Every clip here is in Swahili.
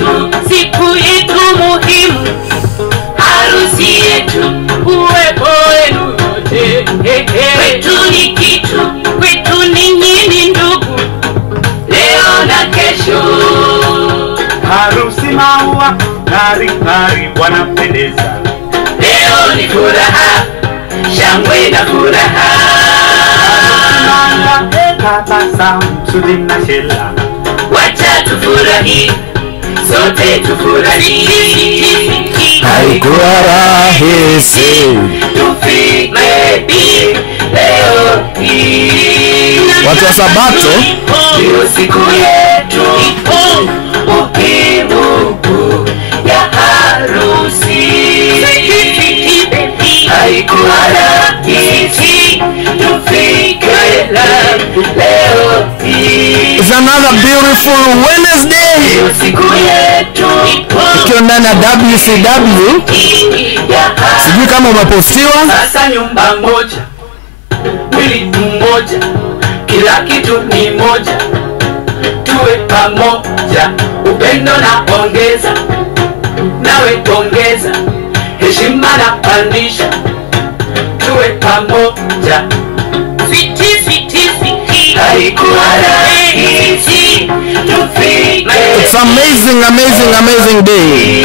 yetu, siku yetu muhimu, harusi yetu, uwepo wenu wote. Kwetu ni kitu, kwetu ninyi ni ndugu, leo na kesho. Harusi maua, ng'ari ng'ari wanapendeza. Leo ni furaha, shangwe na furaha. Tabasamu, sudi na shela. Wacha tufurahi, sote tufurahi. Haikuwa rahisi tufike leo hii. watu wa Sabato, ndio siku yetu muhimu ya harusi. Haikuwa rahisi tufike leo hii. it's another beautiful Wednesday. Ndio siku yetu Ukiwa ndani ya WCW, sijui kama umepostiwa. sasa nyumba moja, mwili mmoja, kila kitu ni moja, tuwe pamoja, upendo na ongeza, nawe ongeza, heshima na pandisha, tuwe pamoja. Fiti fiti fiti, haikuwa rahisi tufike. It's amazing, amazing, amazing day.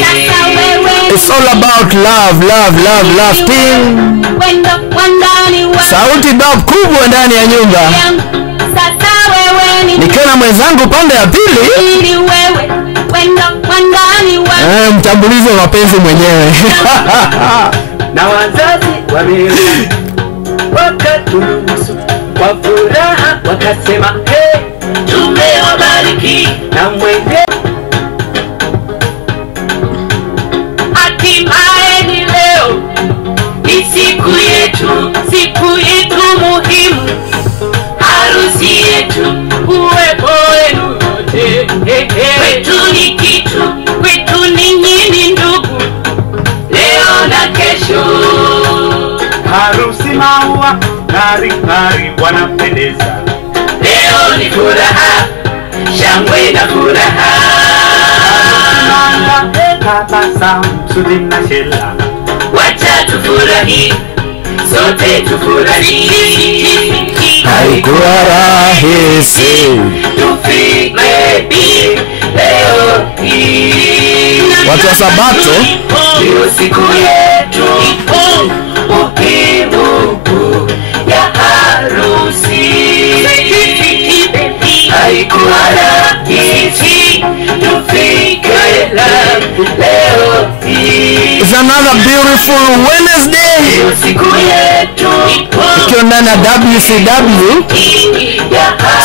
Sasa wewe It's all about love, love, love, love team. wendo wandani wa Sauti dub kubwa ndani ya nyumba. sasa wewe ni Nikiwa na mwenzangu pande ya pili, ili wewe wendo wandani wa mtambulizi wa mapenzi mwenyewe. Na wazazi wamerudi, wakaturuhusu kwa furaha, wakasema hey, tumewabariki na mwenye hatimaye ni leo, ni siku yetu, siku yetu muhimu, harusi yetu, uwepo wenu wote. Kwetu ni kitu, kwetu ninyi ni ndugu, leo na kesho. harusi maua, ng'ari ng'ari wanapendeza. Leo ni furaha, shangwe na furaha. Tabasamu, sudi na shela. Wacha tufurahi, sote tufurahi. Haikuwa rahisi tufike leo hii. watu wa Sabato, ndio siku yetu muhimu ya harusi. Haikuwa rahisi tufike leo hii. it's another beautiful Wednesday. Ndio siku yetu Ukiwa ndani ya WCW,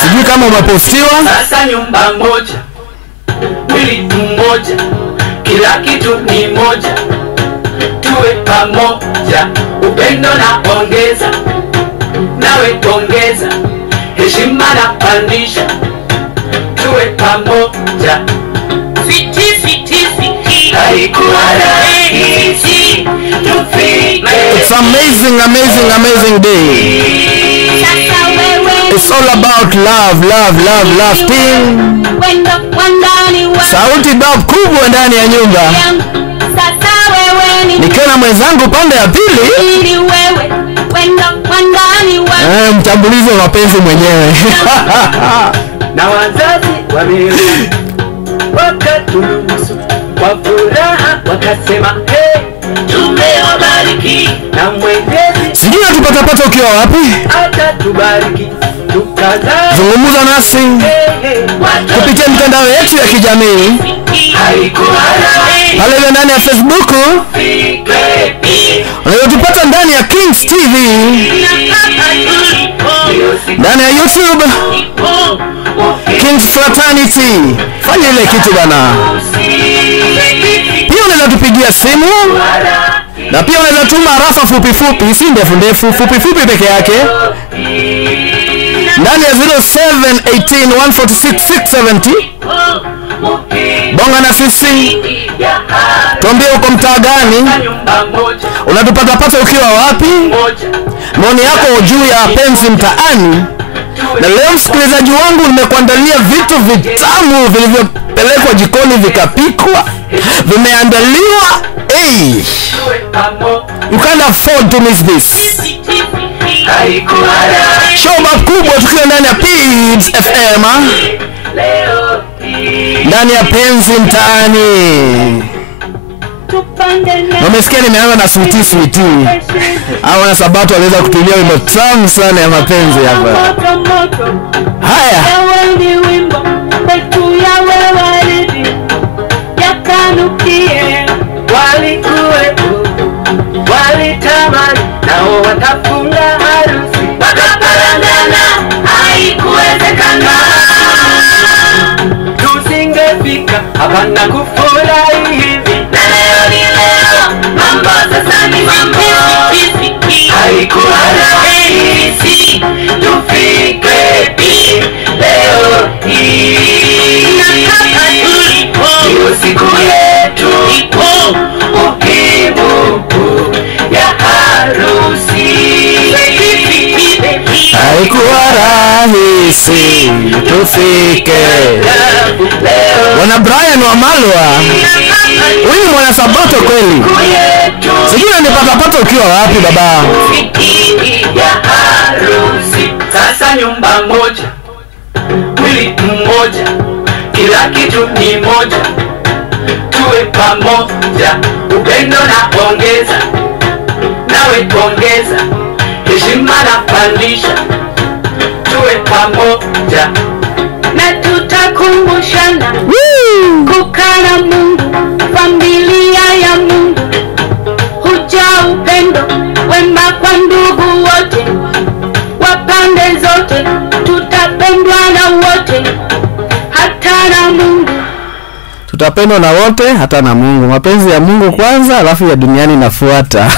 sijui kama umepostiwa. sasa nyumba moja, mwili mmoja, kila kitu ni moja, tuwe pamoja, upendo na ongeza, nawe ongeza, heshima na pandisha, tuwe pamoja. Fiti fiti fiti, haikuwa rahisi tufike. It's amazing, amazing, amazing day. Sasa wewe It's all about love, love, love, love team. wendo wandani wa Sauti dub kubwa ndani ya nyumba. sasa wewe ni Nikiwa na mwenzangu pande ya pili, ili wewe wendo wandani wa mtambulizi wa mapenzi mwenyewe. Na wazazi wamerudi, wakaturuhusu kwa furaha, wakasema hey, tumewabariki. na Mwenyezi Sijui natupatapata ukiwa wapi? atatubariki tukazaa. Zungumuza nasi kupitia mitandao yetu ya kijamii. Haikuwa rahisi Pale ndani ya Facebook, unayotupata ndani ya Kings TV, ndani ya YouTube Kings Fraternity. Fanya ile kitu bana. Pia unaweza tupigia simu, na pia unaweza tuma rafa fupi fupi, si ndefu ndefu, fupi fupi peke yake, ndani ya 0718146670. Bonga na sisi, tuambie uko mtaa gani, unatupata ukiwa wapi, maoni yako juu ya penzi mtaani. Na leo msikilizaji wangu, nimekuandalia vitu vitamu vimepelekwa jikoni vikapikwa, vimeandaliwa. Hey, you can't afford to miss this. Show kubwa tukiwa ndani ya Penzi FM, ndani ya Penzi Mtaani. Umesikia nimeanza na sweet. Hao na Sabato waliweza kutulia wimbo tamu sana ya mapenzi hapa. Haya. Walitamani nao watafunga harusi, wakaparangana, haikuwezekana. Tusingefika hapa na kufurahi hivi, na leo ni leo, mambo sasa ni mambo. Haikuwa rahisi tufike leo hii, hiyo siku yetu muhimu ya harusi. Haikuwa rahisi tufike leo. Wana Brian wa Malwa, huyu mwana Sabato kweli. Sijui unanipata ukiwa wapi baba? Ya harusi. Sasa nyumba moja, mwili mmoja, kila kitu ni moja. Tuwe pamoja, upendo na pongeza, nawe pongeza, heshima na pandisha. Tuwe pamoja na tutakumbushana kukana Mungu, familia ya Mungu, huja upendo wema kwa ndugu wote, wapande zote, tutapendwa na wote, hata na Mungu. Tutapendwa na wote hata na Mungu. Mapenzi ya Mungu kwanza, alafu ya duniani inafuata.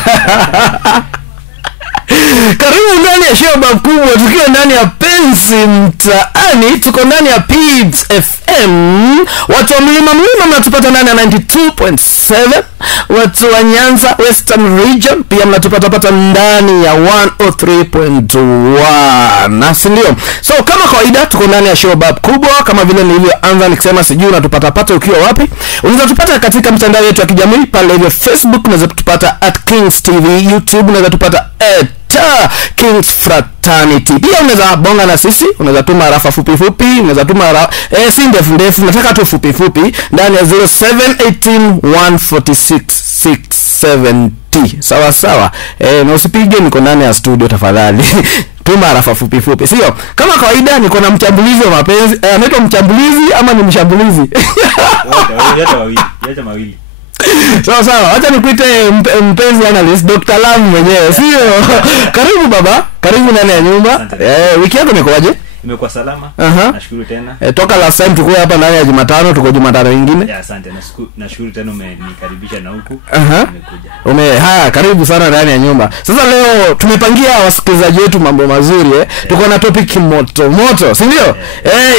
Karibu ndani ya show kubwa tukiwa ndani ya Penzi Mtaani, tuko ndani ya Penzi FM. Watu wa mlima mnatupata ndani ya 92.7, watu wa Nyanza Western Region pia mnatupata ndani ya 103.1, na ndio. So kama kawaida tuko ndani ya show kubwa, kama vile nilivyoanza nikisema sijui unatupata ukiwa wapi. Unaweza tupata katika mitandao yetu ya kijamii pale hivyo Facebook, unaweza tupata @Kings TV, YouTube unaweza tupata Kings Fraternity. Pia unaweza bonga na sisi, unaweza tuma rafa fupi, unaweza tuma si ndefu, nataka tu fupi ndani ya 0718146670. Sawa. Na usipige, niko ndani ya studio tafadhali. Tuma rafa fupi. Sio? Kama kawaida niko na mchambulizi wa mapenzi. Anaitwa mchambulizi ama ni mshambulizi? Yote mawili. Sawa. Acha nikuite mpenzi analyst Dr. Lam mwenyewe. Sio? Karibu baba. Karibu ndani ya nyumba. Wiki yako imekuwaje? Imekuwa salama. Nashukuru tena. Toka last time tulikuwa hapa ndani ya Jumatano, tuko Jumatano nyingine. Asante. Nashukuru tena umenikaribisha na huku. Nimekuja. Karibu sana ndani ya nyumba. Sasa leo tumepangia wasikilizaji wetu mambo mazuri Tuko na topic moto, si ndio?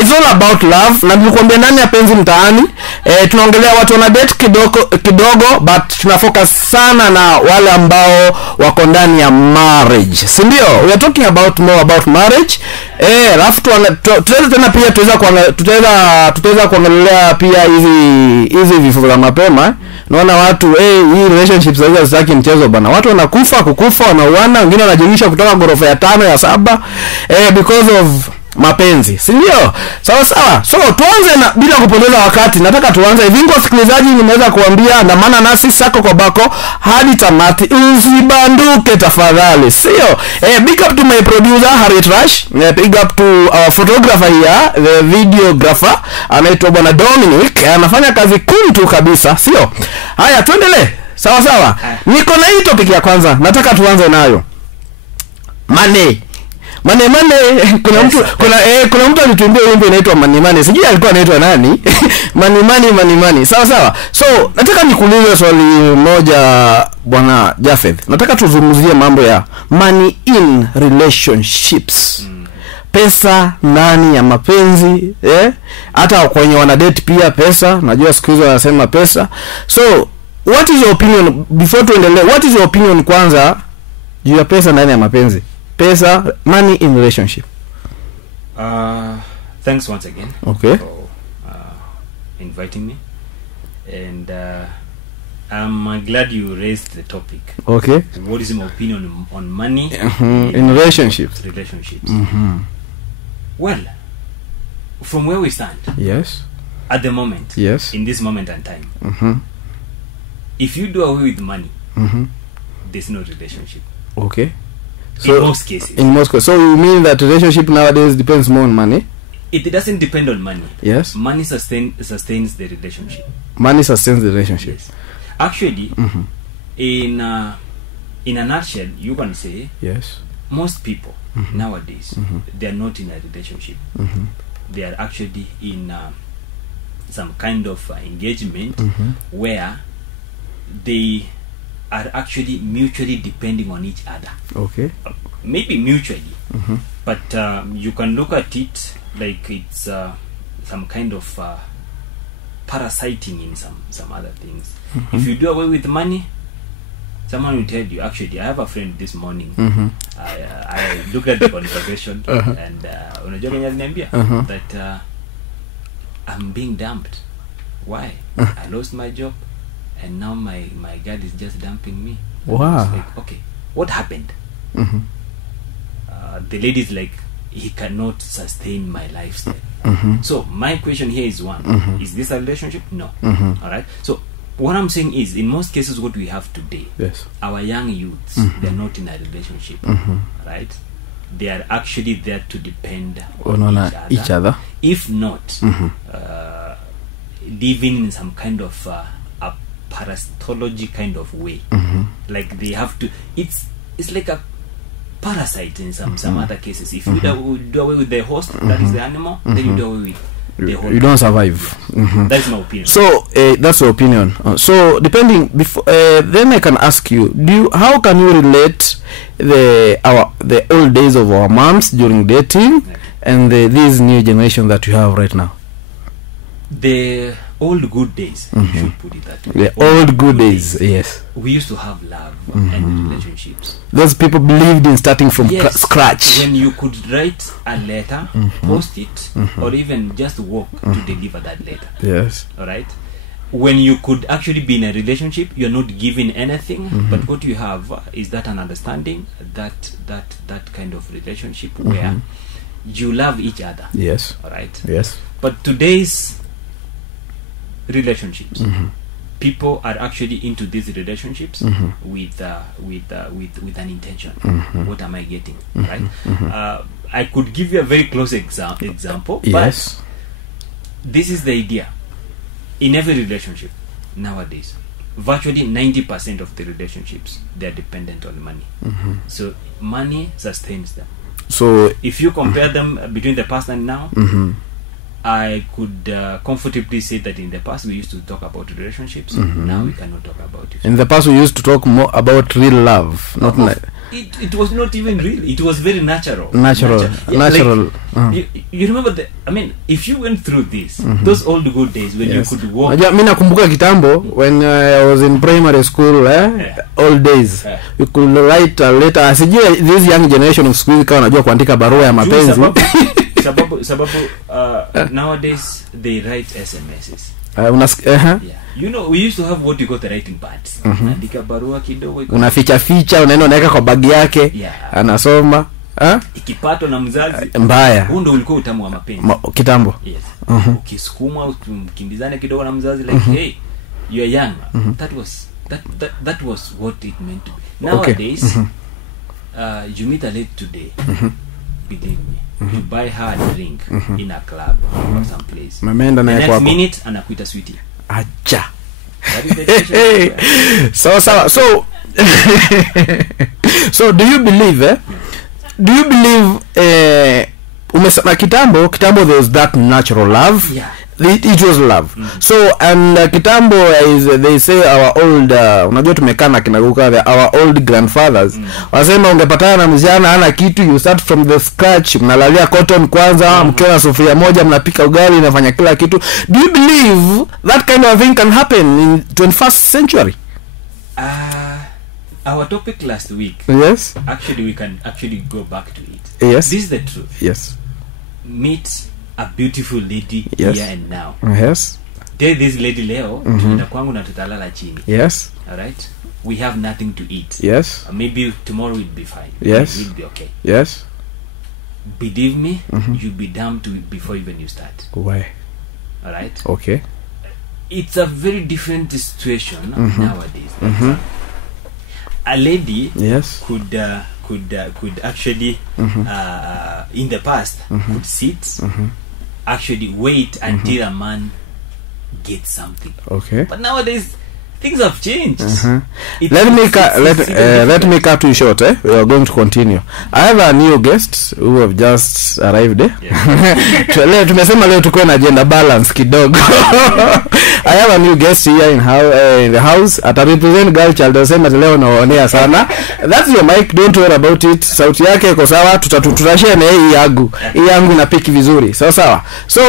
It's all about love. Na nilikwambia ndani ya Penzi Mtaani, tunaongelea watu wana date kidogo but tuna focus sana na wale ambao wako ndani ya marriage. Si ndio? We are talking more about marriage. Alafu tutaweza tena pia tutaweza kuangalia pia hizi vifo vya mapema. Naona watu hii relationships hizo hazitaki mchezo bana. Watu wanakufa wanauana, wengine wanajirisha kutoka ghorofa ya 5 ya 7 because of mapenzi. Si ndio? Sawa. So tuanze na bila kupoteza wakati. Nataka tuanze hivi, wasikilizaji, nimeweza kuambia na maana nasi sako kwa bako hadi tamati. Usibanduke tafadhali. Sio? Big up to my producer Harriet Rush. Big up to our photographer here, the videographer anaitwa bwana Dominic. Anafanya kazi kuntu kabisa. Sio? Haya, tuendelee. Sawa. Niko na hii topic ya kwanza. Nataka tuanze nayo. Mane. Kuna mtu alituambia wimbo inaitwa Mane. Sijui alikuwa anaitwa nani? Mane. Sawa. So, nataka nikuulize swali moja bwana Jafeth. Nataka tuzungumzie mambo ya money in relationships. Pesa ndani ya mapenzi, hata kwenye wana date pia pesa. Najua siku hizo wanasema pesa. So, what is your opinion before tuendelee? What is your opinion kwanza juu ya pesa ndani ya mapenzi? Pesa, money in relationship. Thanks once again. Okay. For inviting me, and I'm glad you raised the topic. Okay. What is my opinion on money in relationships? Well, from where we stand, yes, at the moment, yes, in this moment and time, if you do away with money, there's no relationship. Okay. So in most cases. So you mean that relationship nowadays depends more on money? It doesn't depend on money. Yes. Money sustains the relationship. Money sustains the relationship. Yes. Actually, in a nutshell, you can say, yes, most people nowadays, they are not in a relationship. They are actually in some kind of engagement where they are actually mutually depending on each other. Okay. Maybe mutually, but you can look at it like it's some kind of parasiting in some other things. If you do away with money, someone will tell you. Actually, I have a friend this morning. I looked at the conversation and that I'm being dumped. Why? I lost my job, and now my dad is just dumping me. Wow. Like, okay, what happened? The lady's like, he cannot sustain my lifestyle. So my question here is one: is this a relationship? No. All right. So what I'm saying is, in most cases, what we have today, yes, our young youths, they're not in a relationship, right? They are actually there to depend on each other. If not, living in some kind of a parasitology kind of way, like they have to. It's like a parasite in some other cases. If you do away with the host, that is the animal, then you do away with the host. You don't survive. That's my opinion. So that's your opinion. So depending, before then I can ask you, how can you relate the old days of our moms during dating and this new generation that you have right now? The old good days, you should put it that way. The old good days, yes. We used to have love and relationships. Those people believed in starting from scratch. When you could write a letter, post it, or even just walk to deliver that letter. Yes. Alright? When you could actually be in a relationship, you're not giving anything, but what you have is that an understanding, that kind of relationship where you love each other. Yes. Alright? Yes. But today's relationships, people are actually into these relationships with an intention. What am I getting? Right? I could give you a very close example. Yes. But this is the idea. In every relationship nowadays, virtually 90% of the relationships, they are dependent on money. So money sustains them. So if you compare them between the past and now, I could comfortably say that in the past we used to talk about relationships. Now we cannot talk about it. In the past we used to talk more about real love. It was not even real. It was very natural. Natural. Like, you remember if you went through this, those old good days when you could walk. Mimi nakumbuka kitambo when I was in primary school, old days. You could write a letter. Asijue this young generation of school kama unajua kuandika barua ya mapenzi. Sababu nowadays they write SMSs. You know, we used to have what you call the writing pads. Andika barua kidogo, unaficha unaenda unaweka kwa bagi yake, anasoma ikipato na mzazi mbaya. Huo ndio ulikuwa utamu wa mapenzi kitambo. Yes. Ukisukuma ukimbizane kidogo na mzazi like hey, you are young. That was what it meant to be. Nowadays you meet a lady today, believe me, you buy her a drink in a club or some place. The next minute anakuita sweetie. Acha. So do you believe umesema kitambo there was that natural love? Yeah. It was love. So and kitambo is they say our old unajua tumekana kinaruka our old grandfathers wasema ungepatana na mjana hana kitu, you start from the scratch, mnalalia cotton kwanza, mkiwa sufuria moja mnapika ugali, inafanya kila kitu. Do you believe that kind of thing can happen in 21st century? Our topic last week. Yes. Actually we can actually go back to it. Yes. This is the truth. Yes. Meet a beautiful lady here and now. Yes. tell this lady leo tunaenda kwangu na tutalala chini. Yes. All right, we have nothing to eat. Yes. Maybe tomorrow will be fine. Yes. We'll be okay. Yes. Believe me, you'll be damned to before even you start. Why? All right, Okay. it's a very different situation nowadays. Like, a lady Yes. could actually in the past could sit actually wait until a man gets something, Okay. but nowadays things have changed. Let me cut you short. We are going to continue. I have a new guest who have just arrived. Leo tumesema leo tuko na gender balance kidogo. I have a new guest here in the house. Ata represent girl child. Nasema leo naonea sana. That's your mic, don't worry about it. Sauti yake iko sawa, tutashare na hii yangu. Hii yangu inapiki vizuri. Sawa sawa. So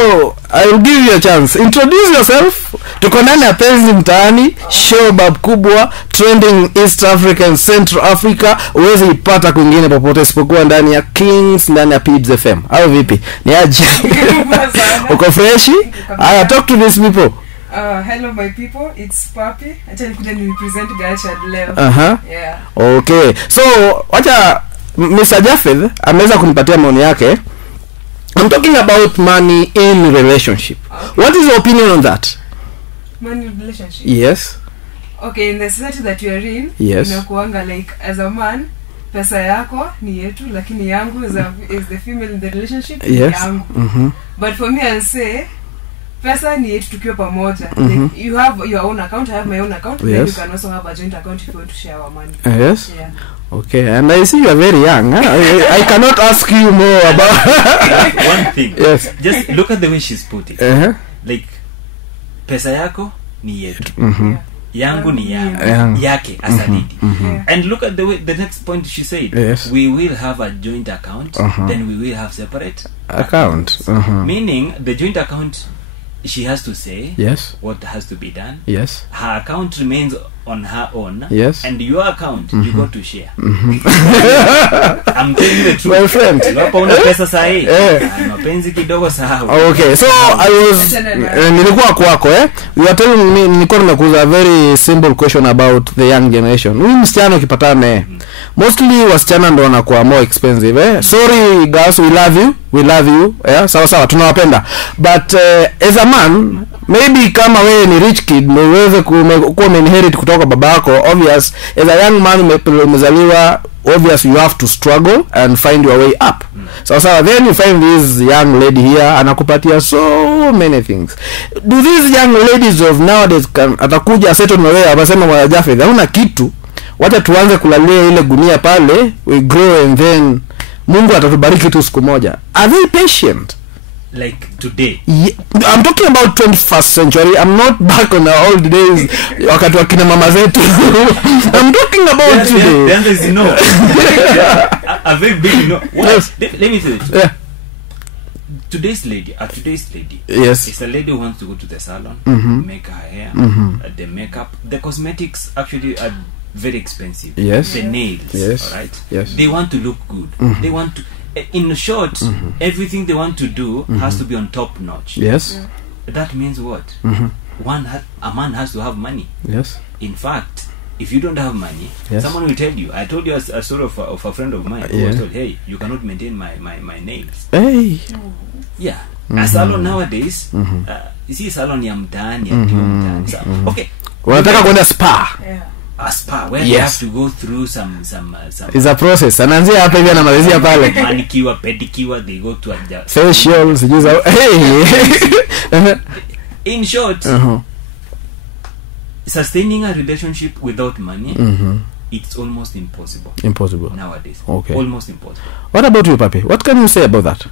I will give you a chance. Introduce yourself. Tuko ndani ya Penzi Mtaani, show bab kubwa, trending East Africa and Central Africa. Uweze ipata kwingine popote isipokuwa ndani ya Kings, ndani ya Pibs FM. Au vipi? Ni aje? Uko fresh? Aya, talk to these people. Hello my people, it's Papi. Acha nikuja ni represent Gacha leo. Yeah. Okay. So, wacha Mr. Jafeth ameweza kunipatia maoni yake. I'm talking about money in relationship. Okay. What is your opinion on that? Money in relationship? Yes. Okay, in the society that you are in, yes. Inakuanga like as a man, pesa yako ni yetu, lakini yangu is the female in the relationship, yes. Yangu. But for me I'll say pesa ni yetu tukiwa pamoja. Like, you have your own account, I have my own account, yes. Then you can also have a joint account if you want to share our money. Yes. Yeah. Okay, and I see you are very young. Huh? I cannot ask you more about one thing. Yes. Just look at the way she's put it. Like, pesa yako ni yetu. Yangu ni yangu. Yake as a lady. And look at the next point she said. Yes. We will have a joint account, then we will have separate account. Meaning the joint account, she has to say yes. what has to be done. Yes. Her account remains on her own. Yes. And your account you got to share. I'm telling you the truth. My friend. Wapo una pesa sahi. Mapenzi kidogo sahau. Okay, so I was nilikuwa kwako you are telling me nilikuwa nimekuuliza a very simple question about the young generation. Huyu msichana ukipatana mostly wasichana ndo wanakuwa more expensive Sorry guys, we love you sawa sawa tunawapenda, but as a man maybe kama wewe ni rich kid ndio uweze kuwa inherit kutoka baba yako, obvious as a young man umezaliwa, obvious you have to struggle and find your way up. So then you find this young lady here anakupatia so many things. Do these young ladies of nowadays atakuja settle na wewe abasema wa Jafeth hauna kitu, wacha tuanze kulalia ile gunia pale, we grow and then Mungu atatubariki tu siku moja? Are they patient? Like today? Yeah, I'm talking about 21st century. I'm not back on the old days wakati wa kina mama zetu. I'm talking about today. The answer is no. A very big no. Yes. Let me tell you. Yeah. Today's lady, yes, it's a lady who wants to go to the salon, make her hair, the makeup, the cosmetics actually are very expensive. Yes. The nails, yes. alright? Yes. They want to look good. They want to, in short, everything they want to do has to be on top notch. Yes. That means what? A man has to have money. Yes. In fact, if you don't have money, yes. someone will tell you. I told you a story of a friend of mine who was told, hey, you cannot maintain my nails. Hey. Yeah. A salon nowadays, you see salon ya mtaani, ya mtaani. Okay. Wanataka kwenda spa. Yeah. A spa where you have to go through some is a process. Anaanzia hapa hivi anamalizia pale. Manicure, pedicure, they go to a facial, hey. In short, sustaining a relationship without money, it's almost impossible nowadays. Okay. Almost impossible. What about you, Papi? What can you say about that?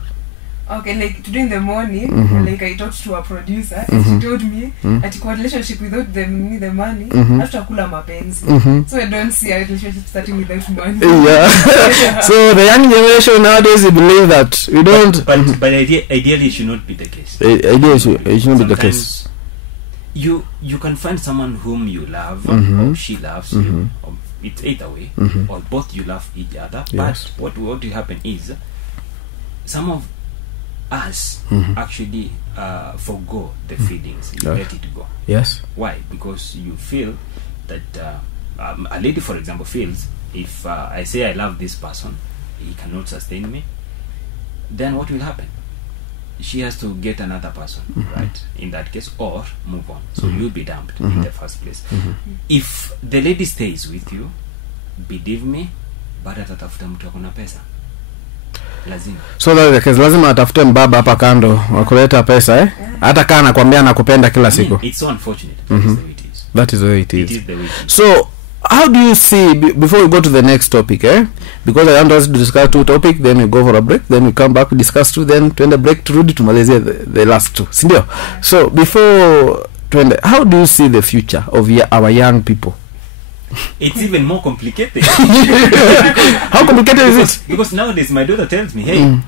Okay, like today in the morning, like I talked to a producer, and she told me that a relationship without the money, hatakula mapenzi. So I don't see a relationship starting without money. Yeah. So the young generation nowadays believe that we don't. But ideally, it should not be the case. Ideally, it should not be the case. You can find someone whom you love, or she loves you, or it's either way, or both you love each other. Yes. But what will happen is, some of us actually forgo the feelings. You let it go. Yes. Why? Because you feel that a lady, for example, feels if I say I love this person, he cannot sustain me, then what will happen? She has to get another person, right? In that case, or move on. So you'll be dumped in the first place. If the lady stays with you, believe me, baada atatafuta mtu akona pesa. Lazima. So that the case, lazima atafute mbaba hapa kando wa kuleta pesa hata kana anakuambia anakupenda kila siku. It's so unfortunate. That is the way it is. That is the way it is. It is the way it is. So how do you see, before we go to the next topic, because I want us to discuss two topics, then we go for a break, then we come back, we discuss two, then to end the break to Rudy to Malaysia the last two. Sindio? So before to end, how do you see the future of our young people? It's even more complicated. How complicated is it? Because nowadays my daughter tells me, hey,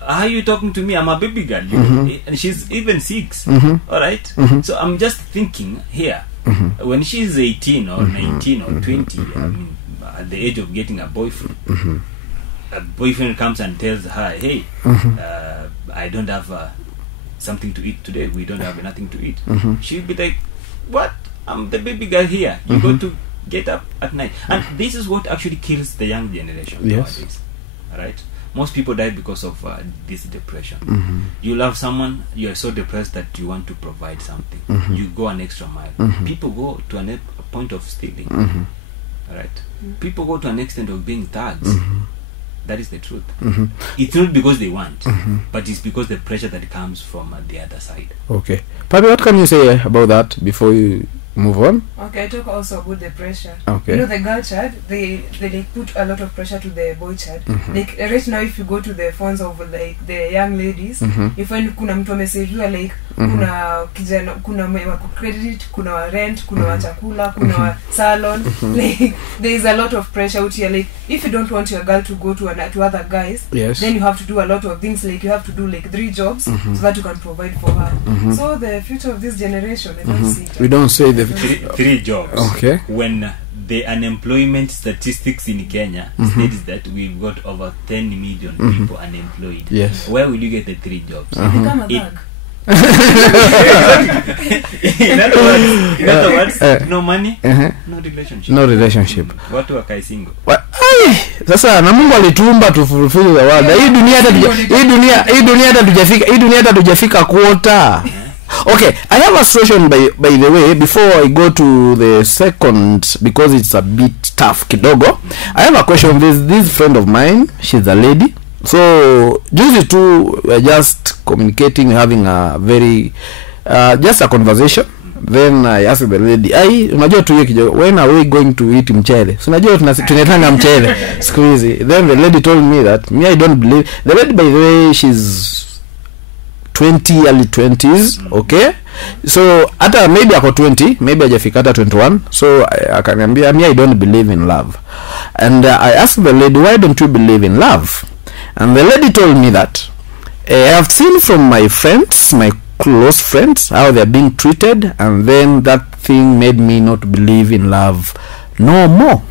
how are you talking to me? I'm a baby girl, and she's even 6. All right. So I'm just thinking here, when she's 18 or 19 or 20, I mean, at the age of getting a boyfriend, a boyfriend comes and tells her, hey, I don't have something to eat today. We don't have nothing to eat. She'll be like, what? I'm the baby girl here. You got to get up at night. And this is what actually kills the young generation nowadays. Right? Most people die because of this depression. You love someone, you are so depressed that you want to provide something. You go an extra mile. People go to a point of stealing. Right? People go to an extent of being thugs. That is the truth. It's not because they want, but it's because the pressure that comes from the other side. Okay. Papi, what can you say about that before you move on? Okay, I talk also about the pressure. Okay. You know, the girl child, they like put a lot of pressure to the boy child. Like right now, if you go to the phones of like the young ladies, you find kuna mtu ameseviwa like kuna kijana, kuna wa credit, kuna wa rent, kuna wa chakula, kuna wa salon. Like there is a lot of pressure out here. Like if you don't want your girl to go to other guys, then you have to do a lot of things. Like you have to do like 3 jobs so that you can provide for her. So the future of this generation, I don't see it. We don't say the 3 jobs. Okay. When the unemployment statistics in Kenya states that we've got over 10 million people unemployed. Yes. Where will you get the 3 jobs? Become a bag. In other words, no money, no relationship. No relationship. Watu wakai single. Sasa na Mungu alitumba to fulfill the world. Hii dunia hata tujafika quarter. Okay, I have a situation by the way before I go to the second, because it's a bit tough kidogo. I have a question. This friend of mine, she's a lady. So usually two we're just communicating, having a very just a conversation. Then I asked the lady, unajua tu hiyo, when are we going to eat mchele? So unajua tunatanga mchele siku hizi. Then the lady told me that I don't believe. The lady, by the way, she's 20, early 20s, okay? So hata maybe ako 20, maybe hajafika hata 21. So akaniambia, I don't believe in love. And I asked the lady, why don't you believe in love? And the lady told me that I have seen from my friends, my close friends, how they're being treated, and then that thing made me not believe in love no more.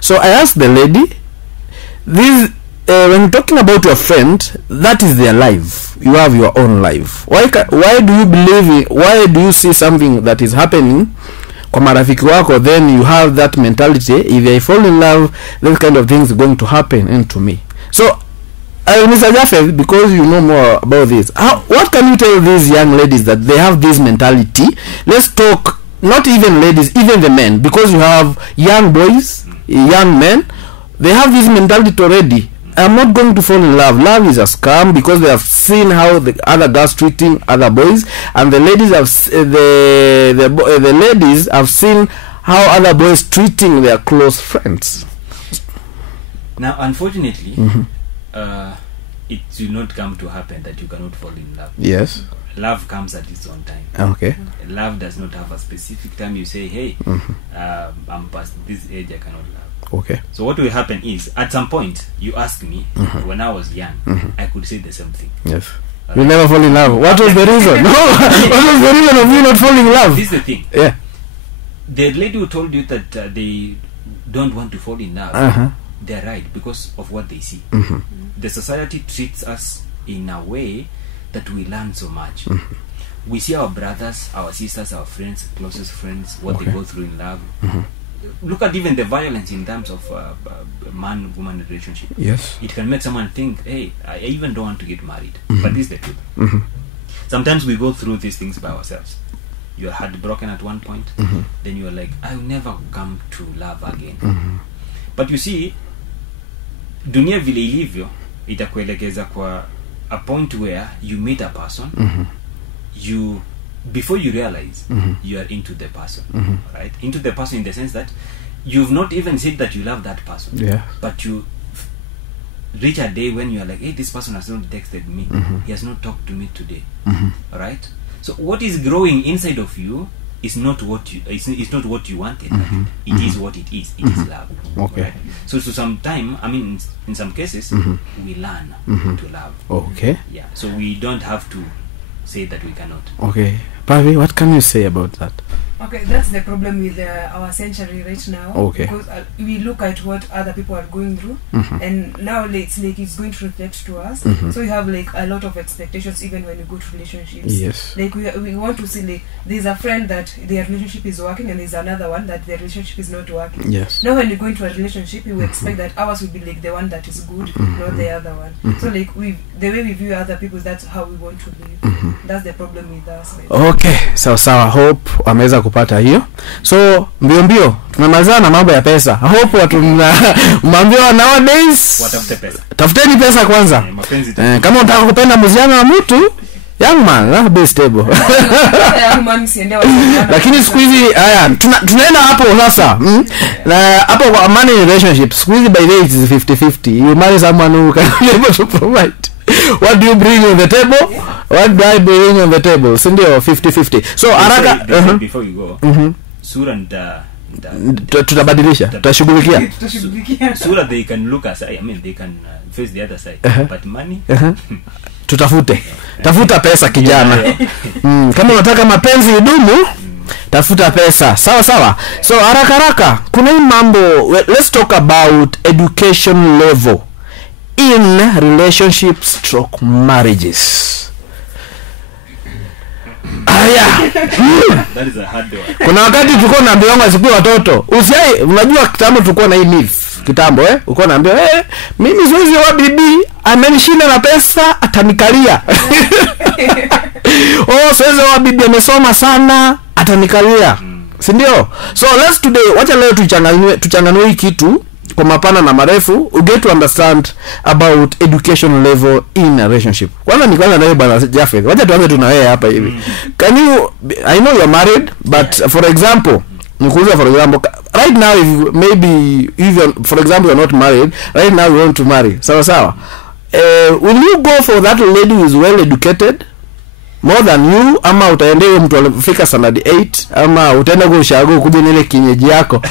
So I asked the lady, this when you're talking about your friend, that is their life. You have your own life. Why do you believe why do you see something that is happening kwa marafiki wako, then you have that mentality, if I fall in love, those kind of things are going to happen into me? So Mr. Jaffe, because you know more about this, what can you tell these young ladies that they have this mentality? Let's talk, not even ladies, even the men, because you have young boys, young men, they have this mentality already. I'm not going to fall in love. Love is a scam, because they have seen how the other girls treating other boys, and the ladies have the ladies have seen how other boys treating their close friends. Now, unfortunately, it will not come to happen that you cannot fall in love. Yes. Love comes at its own time. Okay. Love does not have a specific time. You say, hey, I'm past this age, I cannot love. Okay. So what will happen is, at some point, you ask me, when I was young, I could say the same thing. Yes. You never fall in love. What was the reason? No. What was the reason of you not falling in love? This is the thing. Yeah. The lady who told you that they don't want to fall in love, they're right, because of what they see. The society treats us in a way that we learn so much. We see our brothers, our sisters, our friends, closest friends, what they go through in love. Look at even the violence in terms of man-woman relationship. Yes. It can make someone think, hey, I even don't want to get married. But this is the truth. Sometimes we go through these things by ourselves. You're heartbroken at one point, then you're like, I will never come to love again. But you see, dunia vile ilivyo itakuelekeza kwa a point where you meet a person, you before you realize you are into the person, right? Into the person in the sense that you've not even said that you love that person, but you reach a day when you are like, hey, this person has not texted me, he has not talked to me today, right? So what is growing inside of you is not what you it's not what you wanted. It is what it is. It is love. Okay. Right? So some time, I mean, in some cases, we learn to love. Okay. Yeah. So we don't have to say that we cannot. Okay. Pavi, what can you say about that? Okay, that's the problem with our century right now. Okay. Because we look at what other people are going through, and now it's like it's going to reflect to us. So you have like a lot of expectations even when you go to relationships. Yes. Like we want to see like there's a friend that their relationship is working, and there's another one that their relationship is not working. Yes. Now when you go into a relationship, you expect that ours will be like the one that is good, not the other one. So like the way we view other people, that's how we want to live. That's the problem with us. Okay, sawa. Hope ameweza kupata hiyo. So mbio tumemalizana na mambo ya pesa. Hope watu mnaambiwa nowadays Watafute pesa. Tafuteni pesa kwanza. Kama unataka kupenda mziano wa mtu, young man, be stable. Lakini siku hizi haya tunaenda hapo sasa. Na hapo kwa money relationship, siku hizi by the way it is 50-50. You marry someone who can be able to provide. What do you bring on the table? What do I bring on the table? Sindio 50-50. So haraka before you go. Sura tutabadilisha, tutashughulikia. Sura they can look aside. I mean they can face the other side. But money tafuta pesa kijana. Kama unataka mapenzi idumu, tafuta pesa. Sawa. So haraka kuna hii mambo, let's talk about education level in relationships / marriages. That is a hard one. Kuna wakati tulikuwa naambiwa siku watoto usiai, unajua kitambo tulikuwa na hii myth kitambo ulikuwa naambiwa mimi siwezi wa bibi amenishinda na pesa atanikalia. Siwezi wa bibi amesoma sana atanikalia. Si ndio? So let's today wacha leo tuchanganue hii kitu kwa mapana na marefu, you get to understand about education level in a relationship. Kwanza na bwana Jafet, wacha tuanze tuna wewe hapa hivi. Can you, I know you're married, but for example, nikuuliza for example, right now if for example you're not married, right now you want to marry. Sawa. Will you go for that lady who is well educated more than you, ama utaendea mtu alifika standard 8, ama utaenda kwa ushago kuja nile kinyeji yako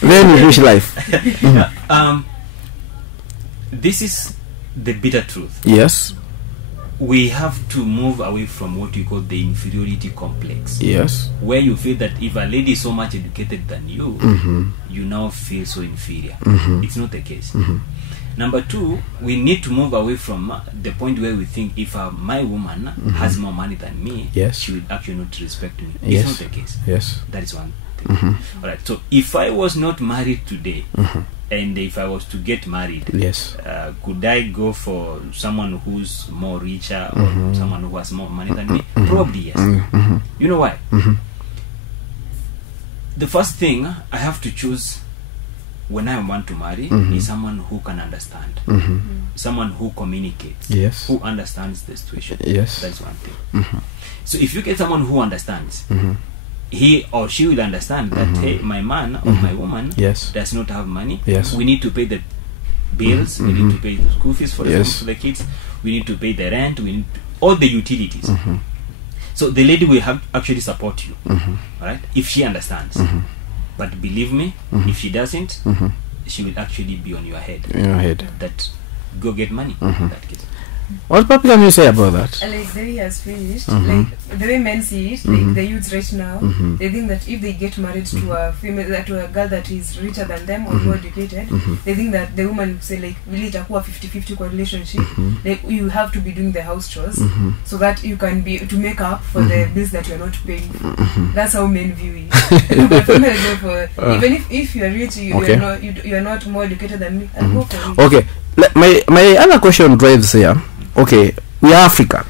then you wish life? This is the bitter truth. Yes. We have to move away from what we call the inferiority complex. Yes. Where you feel that if a lady is so much educated than you, you now feel so inferior. It's not the case. Number 2, we need to move away from the point where we think if my woman has more money than me, she will actually not respect me. It's not the case. Yes. That is one thing. Alright, so if I was not married today, and if I was to get married, could I go for someone who's more richer or someone who has more money than me? Probably yes. You know why? The first thing I have to choose when I want to marry is someone who can understand, someone who communicates, who understands the situation. That's one thing. So if you get someone who understands, he or she will understand that hey, my man or my woman does not have money. We need to pay the bills. We need to pay the school fees for the kids. We need to pay the rent. We need all the utilities. So the lady will have actually support you, right? If she understands. But believe me, if she doesn't, she will actually be on your head. That go get money. In that case. What Papi can you say about that? Like the way he has finished, like the way men see it, like the youths right now, they think that if they get married to a female, to a girl that is richer than them or more educated, they think that the woman say like really itakuwa 50-50 kwa relationship, like you have to be doing the house chores so that you can be to make up for the bills that you are not paying. That's how men view it. But females go for even if you are rich, you are not more educated than me. I go for it. Okay, my other question drives here. Okay, we are African,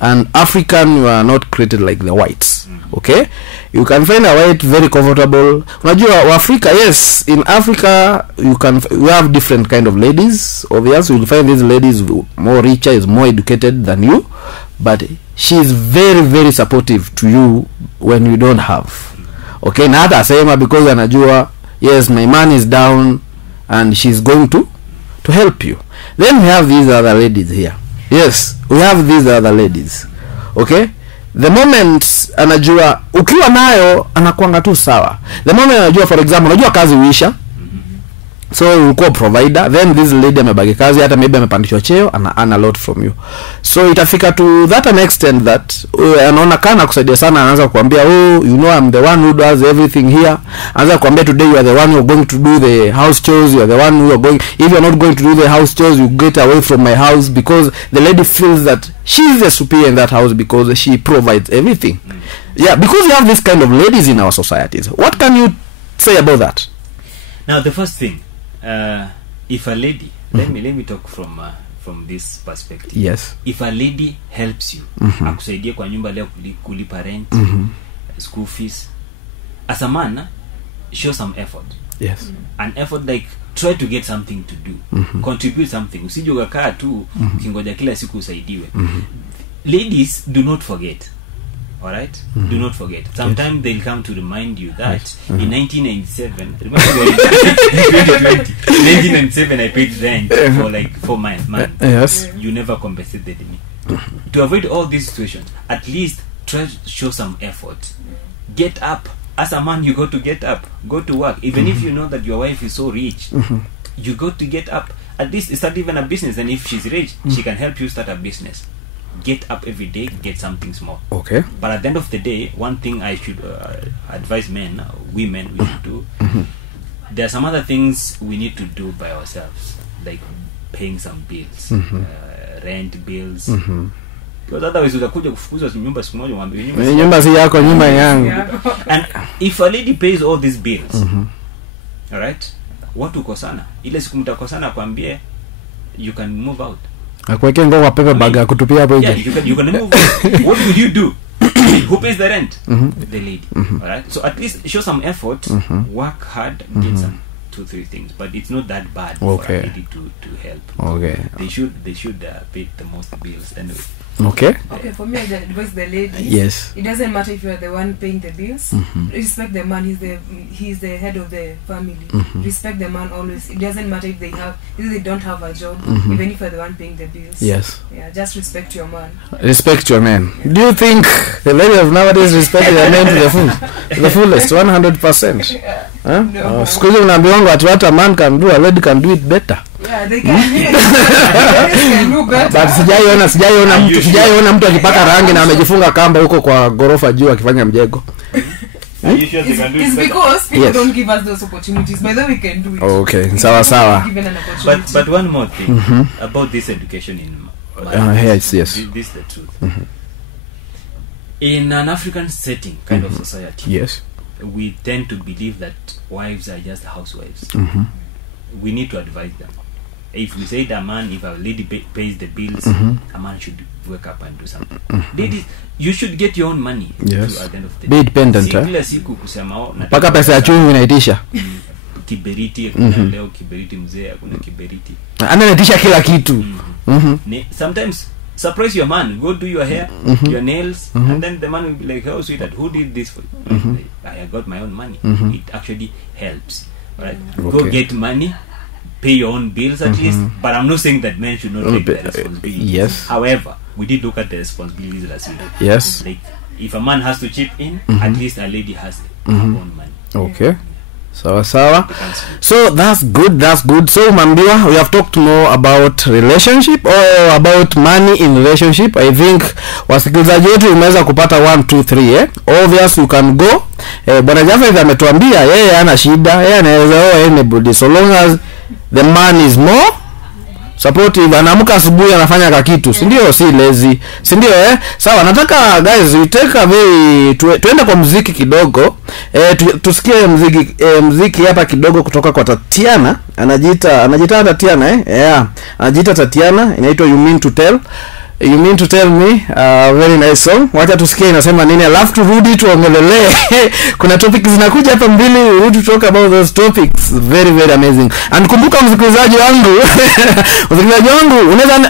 and African, you are not created like the whites. Okay, you can find a white very comfortable. Unajua Africa, yes, in Africa you have different kind of ladies. Obviously, you'll find these ladies more richer, is more educated than you, but she is very very supportive to you when you don't have. Okay, na hata sema because anajua yes, my man is down, and she's going to help you. Then we have these other ladies here. Yes, we have these other ladies. Okay, the moment anajua ukiwa nayo anakuanga tu sawa. The moment anajua, for example, unajua kazi uisha, so ulikuwa provider, then this lady amebagi kazi, hata maybe amepandishwa cheo, ana lot from you. So itafika to that an extent that anaona kana kusaidia sana, anaanza kuambia oh, you know I'm the one who does everything here. Anaanza kuambia today you are the one who are going to do the house chores, you are the one who are going, if you are not going to do the house chores, you get away from my house, because the lady feels that she is the superior in that house because she provides everything. Yeah, because we have this kind of ladies in our societies. What can you say about that? Now the first thing, if a lady, let me talk from this perspective. Yes. If a lady helps you, akusaidie kwa nyumba leo kulipa rent, school fees, as a man, show some effort. Yes. An effort, like try to get something to do, contribute something. Usije ukakaa tu kingoja kila siku usaidiwe. Ladies, do not forget. All right, do not forget. Sometimes they'll come to remind you that in 1997, remember in 1997 I paid rent for like 4 months. Yes. You never compensated me. To avoid all these situations, at least try to show some effort. Get up. As a man, you got to get up. Go to work. Even if you know that your wife is so rich, you got to get up. At least start even a business. And if she's rich, she can help you start a business. Get up every day, get something small. Okay. But at the end of the day, one thing I should advise men, women, we should do. There are some other things we need to do by ourselves, like paying some bills, rent bills. Because otherwise utakuja kufukuzwa nyumba siku moja mwambie nyumba si yako, nyumba yangu. And if a lady pays all these bills, all right, watu kosana, ile siku mtakosana kwambie you can move out. Akweke ngo kwa pepe bag kutupia hapo nje. Yeah, you can move out. What will you do? Who pays the rent? The lady. All right, so at least show some effort, work hard, get some 2-3 things, but it's not that bad for a lady to help. Okay. They should pay the most bills anyway. Okay. Okay, for me, I advise the ladies. Yes. It doesn't matter if you are the one paying the bills. Respect the man. He's the head of the family. Respect the man always. It doesn't matter if they don't have a job, even if you're the one paying the bills. Yes. Yeah, just respect your man. Respect your man. Do you think the lady of nowadays respect their men to the fullest, 100%? Huh? No. Siku hizi unaambiwa ati what a man can do, a lady can do it better. Yeah, they can. They can do better. But sijaiona mtu akipaka rangi na amejifunga kamba huko kwa gorofa juu akifanya mjego. Are you sure they can do it It's better? because people don't give us those opportunities. By the way, we can do it. Okay, sawa. Given an opportunity. But one more thing about this education in Yes. This is the truth. In an African setting, kind of society, Yes. we tend to believe that wives are just housewives. We need to advise them. If we say that man, if a lady pays the bills, a man should wake up and do something. Ladies, you should get your own money. Yes. At the end of the Be day. independent. Kila siku kusema Paka pesa ya chungu inaitisha. Kiberiti, kuna leo kiberiti mzee, kuna kiberiti. Anaitisha kila kitu. Sometimes surprise your man, go do your hair, your nails, and then the man will be like, oh sweetheart, who did this for you? I got my own money. It actually helps. Right? Go get money, pay your own bills at least. But I'm not saying that men should not take the responsibility. Yes. However, we did look at the responsibilities as well. Yes. Like if a man has to chip in, at least a lady has her own money. Okay. Sawa. So that's good. So Mambiwa, we have talked more about relationship or about money in relationship. I think wasikilizaji wetu umeweza kupata 1 2 3 obvious you can go. Bwana Jafet ametuambia yeye hana shida, yeye anaweza anybody so long as the man is more supportive. Anaamka asubuhi anafanya kakitu, si ndio? Si lazy, si ndio? Sawa, nataka guys we take a very tuende kwa muziki kidogo. Tusikie muziki hapa kidogo kutoka kwa Tatiana. Anajiita Tatiana anajiita Tatiana, inaitwa You Mean to Tell Me. Very nice song. Wacha tusikie inasema nini, alafu turudi tuongelee. Kuna topics zinakuja hapa mbili, we want to talk about those topics. Very very amazing. And kumbuka msikilizaji wangu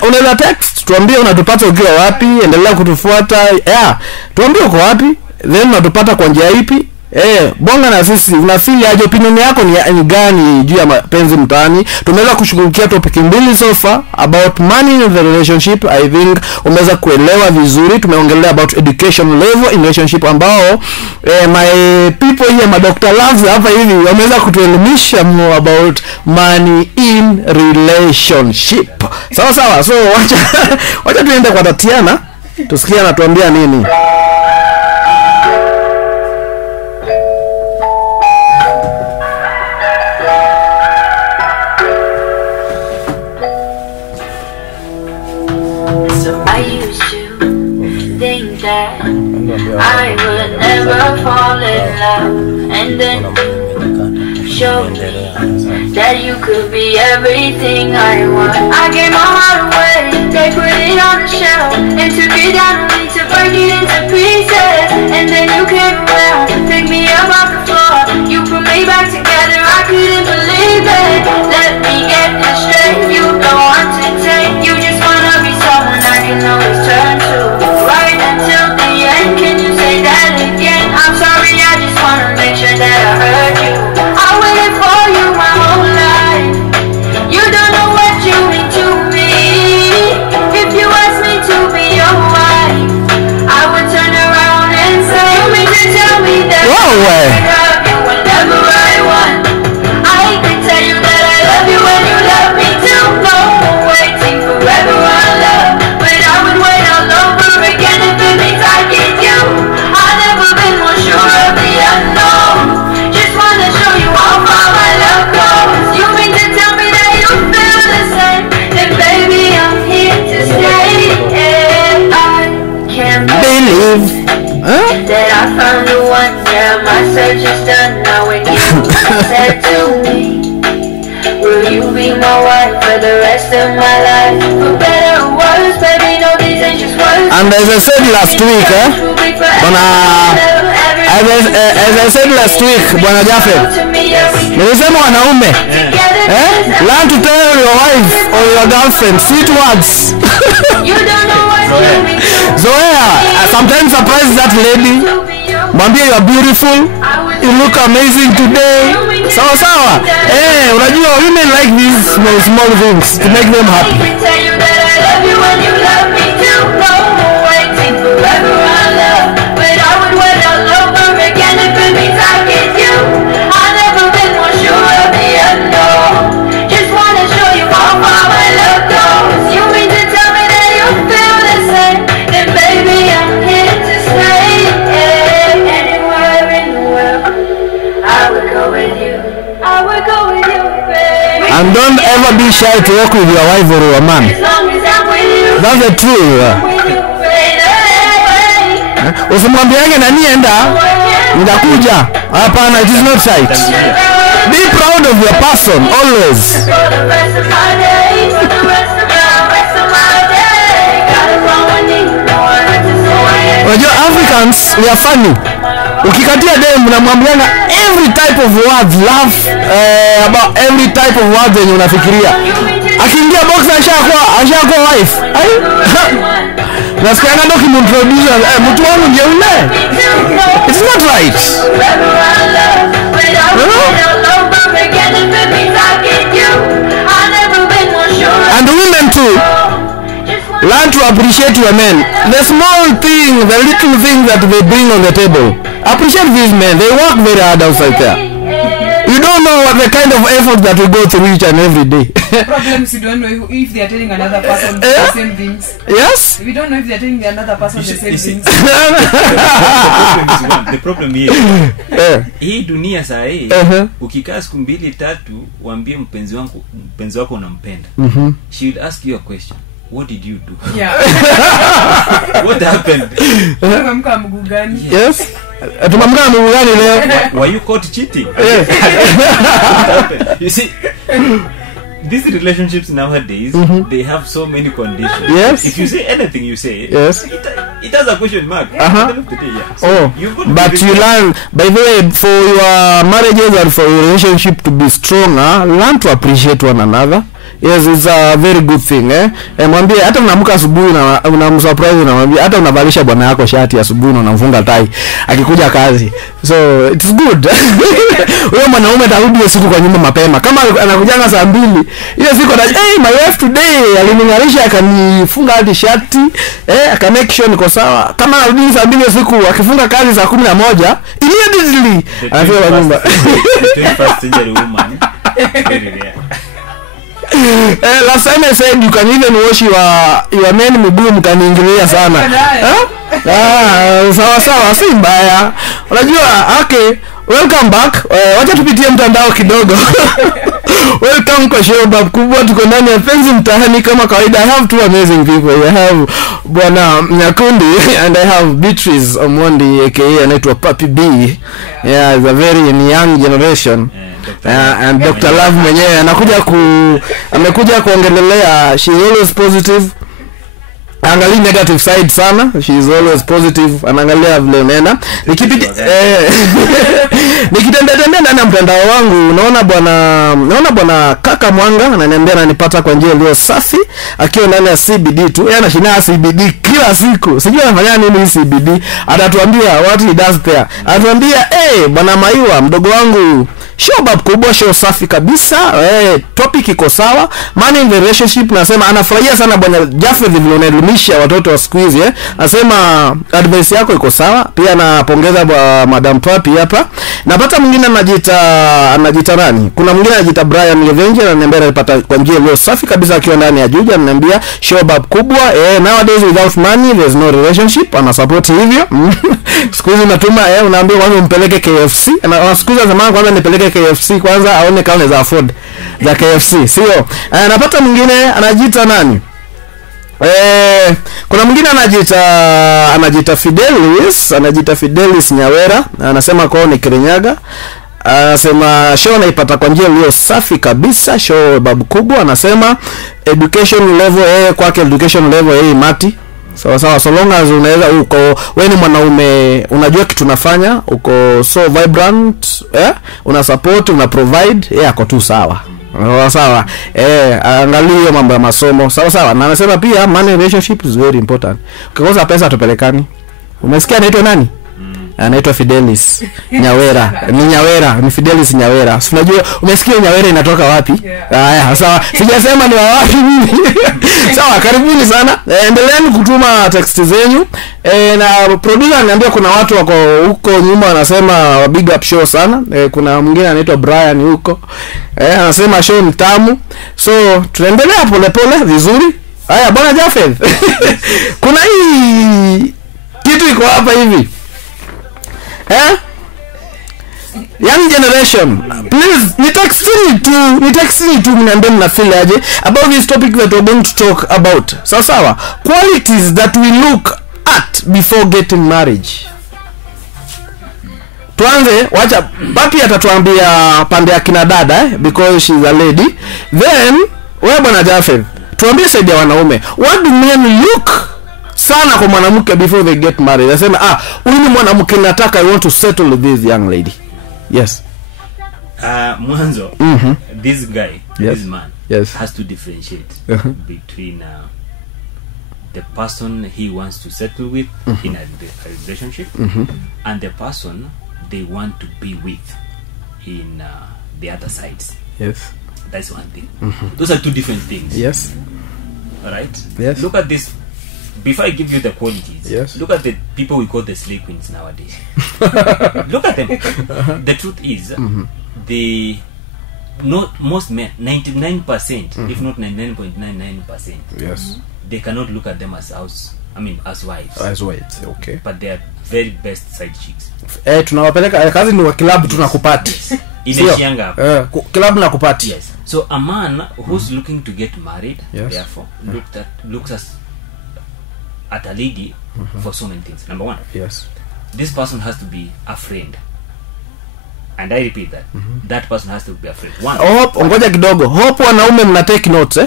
unaweza text tuambie unatupata ukiwa wapi, endelea kutufuata. Tuambie uko wapi, then unatupata kwa njia ipi? Bonga na sisi, unafeel aje, opinion yako ni gani juu ya mapenzi mtaani? Tumeweza kushughulikia topic mbili so far about money in the relationship. I think umeweza kuelewa vizuri. Tumeongelea about education level in relationship ambao my people here, my Dr. Loves hapa hivi wameweza kutuelimisha more about money in relationship. Sawa. So wacha tuende kwa Tatiana tusikie anatuambia nini. I would never fall in love, and then you showed me that you could be everything I want. I gave my heart away, they put it on the shelf, and took it down on me to break it into pieces. And then you came around, picked me up off the floor, you put me back together, I couldn't believe it. Let me get this straight, you don't want to take, you just wanna be someone I can always turn to. Right until the end, can you say that again? I'm sorry, I just wanna make sure that I heard you. I waited for you my whole life, you don't know what you mean to me. If you asked me to be your wife, I would turn around and say, you mean to tell me that I love you whenever I want. I hate to tell you that I love you when you love me too. No more waiting forever on love, but I would wait all over again if it means I get you. I've never been more sure of the unknown, just wanna show you how far my love goes. You mean to tell me that you feel the same, then baby I'm here to stay. And I can't believe that I found the one. Yeah, my search is done now. When you said to me, will you be my wife for the rest of my life? For better or worse, baby, no, these ain't just words. And as I said last week, as I said last week, Bwana Jafet, nilisema wanaume, learn to tell your wife or your girlfriend sweet words. Zoea, sometimes surprise that lady. Mwambie you are beautiful, you look amazing today. Sawa. Unajua women like these small things to make them happy. And don't ever be shy to walk with your wife or your man. That's the truth. Usimwambiage nani enda ndakuja. Hapana, it is not right. Be proud of your person always. Unajua Africans we are funny. Ukikatia dem unamwambiana every type of words, laugh about every type of words yenye unafikiria. Akiingia box ashakuwa wife. Nasikia ndo kimintroduce mtu wangu ndio yule. It's not right. And women too, learn to appreciate your men. The small thing, the little things that they bring on the table. Appreciate these men. They work very hard outside there. You don't know what the kind of effort that we go through each and every day. Problems you don't know if they are telling another person the same things. Yes. We don't know if they are telling another person the same things. The problem here. Hii dunia saa hii ukikaa siku 2-3 waambie mpenzi wako unampenda. She will ask you a question. What did you do? Yeah. What happened? Tumamka mguu gani? Yes. Tumamka mguu gani leo? Were you caught cheating? You see, these relationships nowadays, they have so many conditions. Yes. If you say anything you say, yes, it has a question mark. At the end of the day, yeah. So but you learn, by the way, for your marriages and for your relationship to be stronger, learn to appreciate one another. Yes, it's a very good thing, mwambie hata unaamka asubuhi na unamsurprise na mwambie hata unavalisha bwana yako shati asubuhi na unamfunga tai akikuja kazi. So it's good. Huyo mwanaume atarudi usiku kwa nyumba mapema. Kama anakujanga saa 2, ile siku hey, my wife today aliningalisha akanifunga hadi shati, aka make sure niko sawa. Kama anarudi saa 2 usiku akifunga kazi saa 11, immediately anafika kwa nyumba. The 21st century woman. Very rare. Last time I said you can even wash your men mguu mkaniingilia sana. Sawa si mbaya. Unajua okay, welcome back. Wacha tupitie mtandao kidogo. Welcome kwa show bab kubwa, tuko ndani ya penzi mtaani kama kawaida. I have two amazing people. I have Bwana Nyakundi and I have Beatrice Omondi aka anaitwa Papi B. Yeah, it's a very young generation. And Dr. Love mwenyewe amekuja kuongelelea she is always positive. Angalia negative side sana. She is always positive. Anaangalia vile unaenda. Nikitembea ndani ya mtandao wangu naona bwana Kaka Mwanga ananiambia ananipata kwa njia iliyo safi akiwa ndani ya CBD tu. Yeye anashinda CBD kila siku. Sijui anafanya nini CBD. Atatuambia what he does there. Atatuambia bwana Maiwa mdogo wangu show bab kubwa, show safi kabisa. Topic iko sawa. Man in the relationship nasema anafurahia sana bwana Jaffe vile unaelimisha watoto wa siku hizi. Nasema advice yako iko sawa. Pia napongeza Madam Papi hapa. Napata mwingine anajiita nani? Kuna mwingine anajiita Brian Levenje ananiambia anapata kwa njia iliyo safi kabisa akiwa ndani ya Juja. Ananiambia show bab kubwa. Nowadays without money there's no relationship. Ana support hivyo. Siku hizi natuma unaambia kwanza umpeleke KFC. Siku hizi zamani kwanza nipeleke KFC kwanza aone kama anaweza afford za KFC, sio? Napata mwingine anajiita nani? Kuna mwingine anajiita Fidelis Nyawera, anasema kwao ni Kirinyaga. Anasema show naipata kwa njia iliyo safi kabisa, show babu kubwa. Anasema education level kwake education level mati. Sawa so long as unaweza uko wewe ni mwanaume unajua kitu unafanya, uko so vibrant, una support, una provide, yako tu sawa. Sawa. Angalia mambo ya masomo. Sawa. Na anasema pia money relationship is very important. Ukikosa pesa tupelekani. Umesikia anaitwa nani? Anaitwa Fidelis Nyawera. Ni Fidelis Nyawera. Unajua umesikia Nyawera inatoka wapi? Haya, sawa. Sijasema ni wapi mimi. Sawa, karibuni sana. Endeleeni kutuma text zenyu. Na producer ananiambia kuna watu wako huko nyuma wanasema big up show sana. Kuna mwingine anaitwa Brian huko. Anasema show ni tamu. So tunaendelea pole vizuri. Haya bwana Jaffe. Kuna hii kitu iko hapa hivi. Young generation, please nitextini tu mniambie mnafeel aje about this topic that we're going to talk about. Sawa, qualities that we look at before getting marriage. Tuanze, wacha Papi atatuambia pande ya kina dada because she's a lady. Then wewe bwana Jaffe, tuambie side ya wanaume. What do men look sana kwa mwanamke before they get married? Nasema huyu ni mwanamke nataka, I want to settle with this young lady. Yes. Mwanzo, this guy, this man has to differentiate between the person he wants to settle with in a relationship and the person they want to be with in the other sides. Yes. That's one thing. Those are two different things. Yes. All right? Yes. Look at this. Before I give you the qualities, look at the people we call the slay queens nowadays. Look at them. The truth is, most men, 99%, if not 99.99%, Yes. they cannot look at them as as wives. As wives, okay. But they are very best side chicks. Tunawapeleka kazi ni wa club tunakupati. Inaishianga hapo. Club na kupati. Yes. So a man who's looking to get married, Yes. therefore, looks at a lady for so many things. Number one, Yes. this person has to be a friend. And I repeat that. That person has to be a friend. One. Hope ngoja kidogo. Hope wanaume mna take notes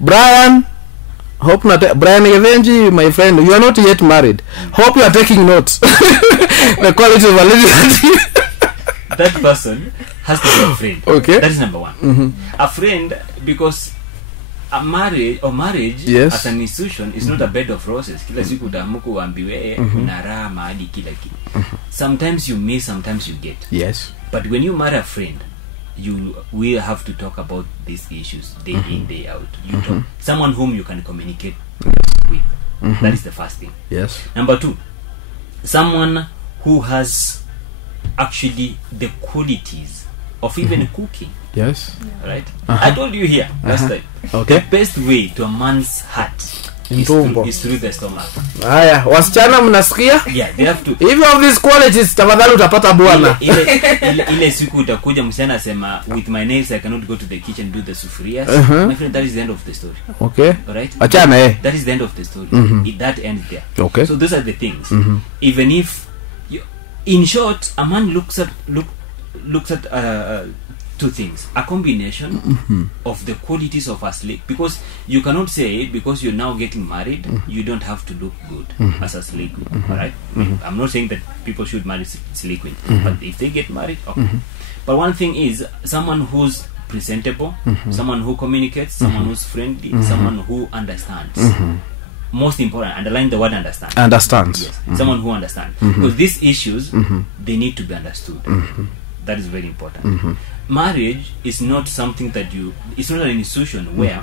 Brian, hope Brian Evenji, my friend, you are not yet married. Hope you are taking notes. The quality of a lady. That person has to be a friend. Okay. That is number one. A friend, because a marriage Yes. as an institution is not a bed of roses. Kila siku utaamka uambiwe una raha mahali kila kitu. Sometimes you miss, sometimes you get. Yes. But when you marry a friend, you will have to talk about these issues day in, day out. You talk someone whom you can communicate with. That is the first thing. Yes. Number two, someone who has actually the qualities of even cooking. Yes. Right? I told you here last time. Okay. The best way to a man's heart is through the stomach. Haya, wasichana mnasikia? Yeah, they have to. If you have these qualities, tafadhali utapata bwana. Ile siku utakuja msichana asema with my nails I cannot go to the kitchen do the sufurias. My friend, that is the end of the story. Okay. Alright? Achana That is the end of the story. That ends there. Okay. So those are the things. Even if in short, a man looks at two things: a combination of the qualities of a slave, because you cannot say because you're now getting married you don't have to look good as a slave queen. All right? I'm not saying that people should marry slave queen, but if they get married, okay. But one thing is someone who's presentable, someone who communicates, someone who's friendly, someone who understands. Most important, underline the word understand. Understands. Yes. Someone who understands, because these issues they need to be understood. That is very important. Marriage is not something that it's not an institution where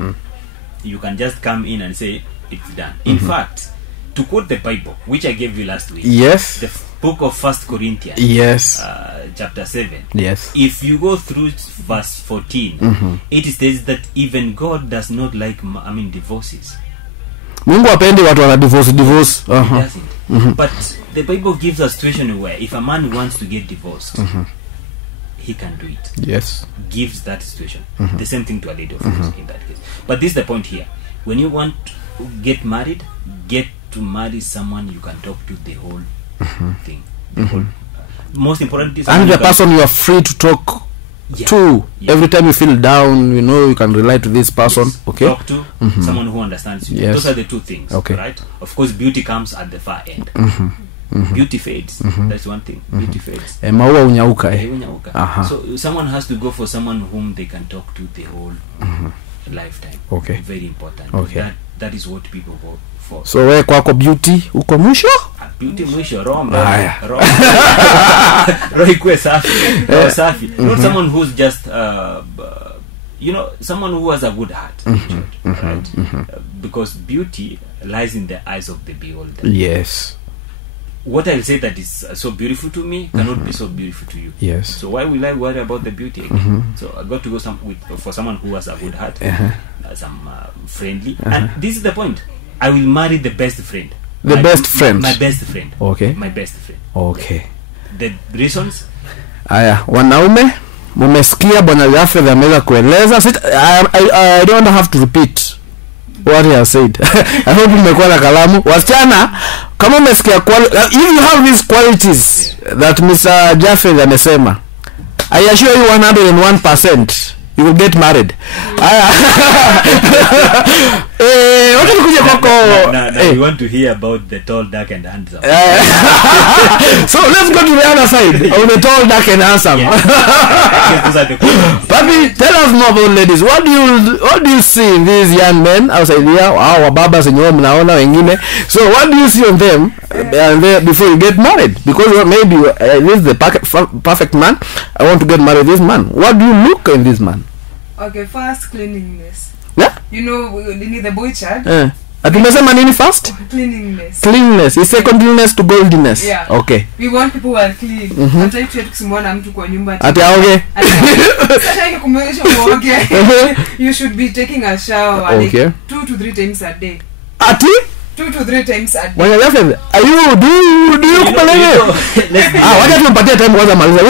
you can just come in and say it's done. In fact, to quote the Bible, which I gave you last week, Yes. the book of 1 Corinthians, Yes. chapter 7, Yes. if you go through verse 14, it states that even God does not like divorces. Mungu apendi watu wana divorce. He doesn't. But the Bible gives a situation where if a man wants to get divorced, he can do it. Yes. Gives that situation. The same thing to a lady, of course, in that case. But this is the point here. When you want to get married, get to marry someone you can talk to the whole thing. The whole, most important is, And the person you are free to talk to. Every time you feel down, you can relate to this person. Yes. Okay. Talk to someone who understands you. Yes. Those are the two things. Okay. Right? Of course, beauty comes at the far end. Beauty fades. That's one thing. Beauty fades. Maua unyauka So someone has to go for someone whom they can talk to the whole lifetime. Okay. Very important. Okay. That is what people go for. So wewe kwako beauty uko mwisho? Beauty mwisho, roho ikuwe safi. Roho safi. Not someone who's just someone who has a good heart. Right? Because beauty lies in the eyes of the beholder. Yes. What I'll say that is so beautiful to me cannot be so beautiful to you. Yes. So why will I worry about the beauty again? So I got to go for someone who has a good heart, some friendly. And this is the point. I will marry the best friend. My best friend. Okay. My best friend. Okay. The reasons? Aya, wanaume mumesikia bwana Jafeth ameweza kueleza. I don't have to repeat what he has said. I hope mmekuwa na kalamu. Wasichana, kama umesikia if you have these qualities that Mr. Jafeth amesema, I assure you 101% you will get married. Wacha nikuje kwako. We want to hear about the tall, dark and handsome. So let's go to the other side. On the tall, dark and handsome. Papi, tell us more about ladies. What do you see in these young men outside here? Wababa zenyewe mnaona wengine. So what do you see on them before you get married? Because maybe this is the perfect man. I want to get married this man. What do you look in this man? Okay, first cleanliness. Yeah? You need the boy child. Atumesema nini first? Cleanliness. Cleanliness is secondliness to goldiness. Yeah. Okay. We want people who are clean. Hata hiyo tukisimwona mtu kwa nyumba Ati aoge. Sasa hiyo kumwonyesha uoge. You should be taking a shower like 2 to 3 times a day. Ati 2 to 3 times a day. Mwenye left are you do you kupeleke? Wacha tumpatie time kwanza maliza.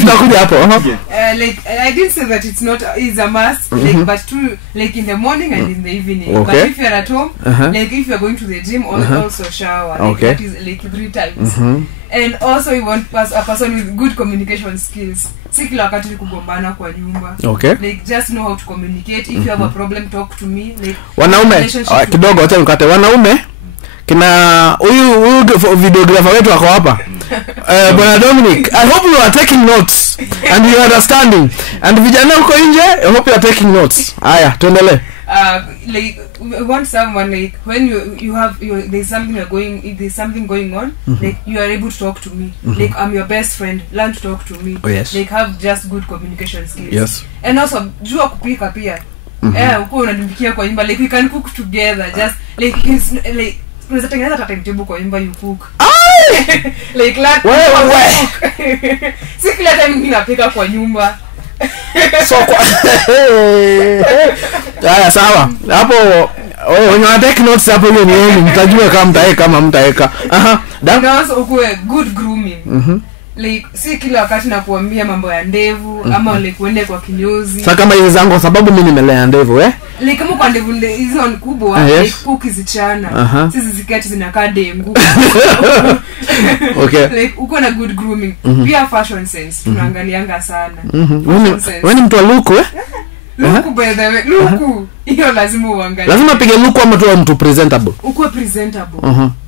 Tutakuja hapo. Like I didn't say that it's a must, like but like in the morning and in the evening. Okay. But if you're at home, like if you're going to the gym, also shower. Like Okay. that is like 3 times. And also we want a person with good communication skills. Si kila wakati kugombana kwa nyumba. Okay. Like just know how to communicate. If you have a problem, talk to me. Like wanaume kidogo acha nikate wanaume kina huyu videographer wetu wako hapa bwana Dominic, I hope you are taking notes and you are understanding, and vijana uko nje, I hope you are taking notes. Haya tuendelee. Like we want someone like when you have there's something going on, like you are able to talk to me, like I'm your best friend, learn to talk to me. Oh, yes. Like have just good communication skills. Yes. And also jua kupika pia. Uko unadumbikia kwa nyumba, like we can cook together, just like it's like unaweza tengeneza hata timetable kwa nyumba, you cook. Like si kila time mimi napika kwa nyumba. So haya sawa hapo when you take notes hapo hiyo ni yenu, mtajua kama mtaeka kama mtaeka. And also ukue good grooming. Like si kila wakati nakuambia mambo ya ndevu ama like uende kwa kinyozi. Sasa kama hizo zangu kwa sababu mimi nimelea ndevu like kama kwa ndevu hizo ni kubwa, yes. Like ukizichana sisi zikati zinakaa dengu. Okay. Like uko na good grooming. Pia fashion sense tunaangalianga sana. Wewe ni mtu wa luku Luku by the way, luku hiyo lazima uangalie. Lazima pige luku ama tu mtu presentable. Uko presentable.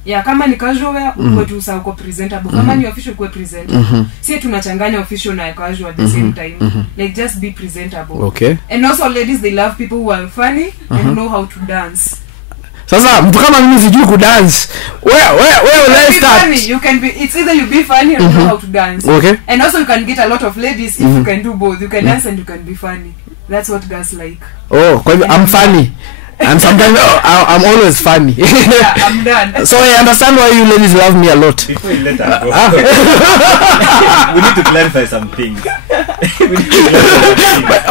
Yeah, kama ni casual wear uko tu sawa, uko presentable. Kama ni official uko presentable. Si tunachanganya official na casual at the same time. Like just be presentable. Okay. And also ladies, they love people who are funny and know how to dance. Sasa mtu kama mimi sijui ku dance. Where let's start. Funny. You can be, it's either you be funny or know how to dance. Okay. And also you can get a lot of ladies if you can do both. You can dance and you can be funny. That's what girls like. Oh, kwa hivyo I'm funny. And sometimes I'm always funny. Yeah, I'm done. So I understand why you ladies love me a lot. Before you let her go, we need to clarify some things.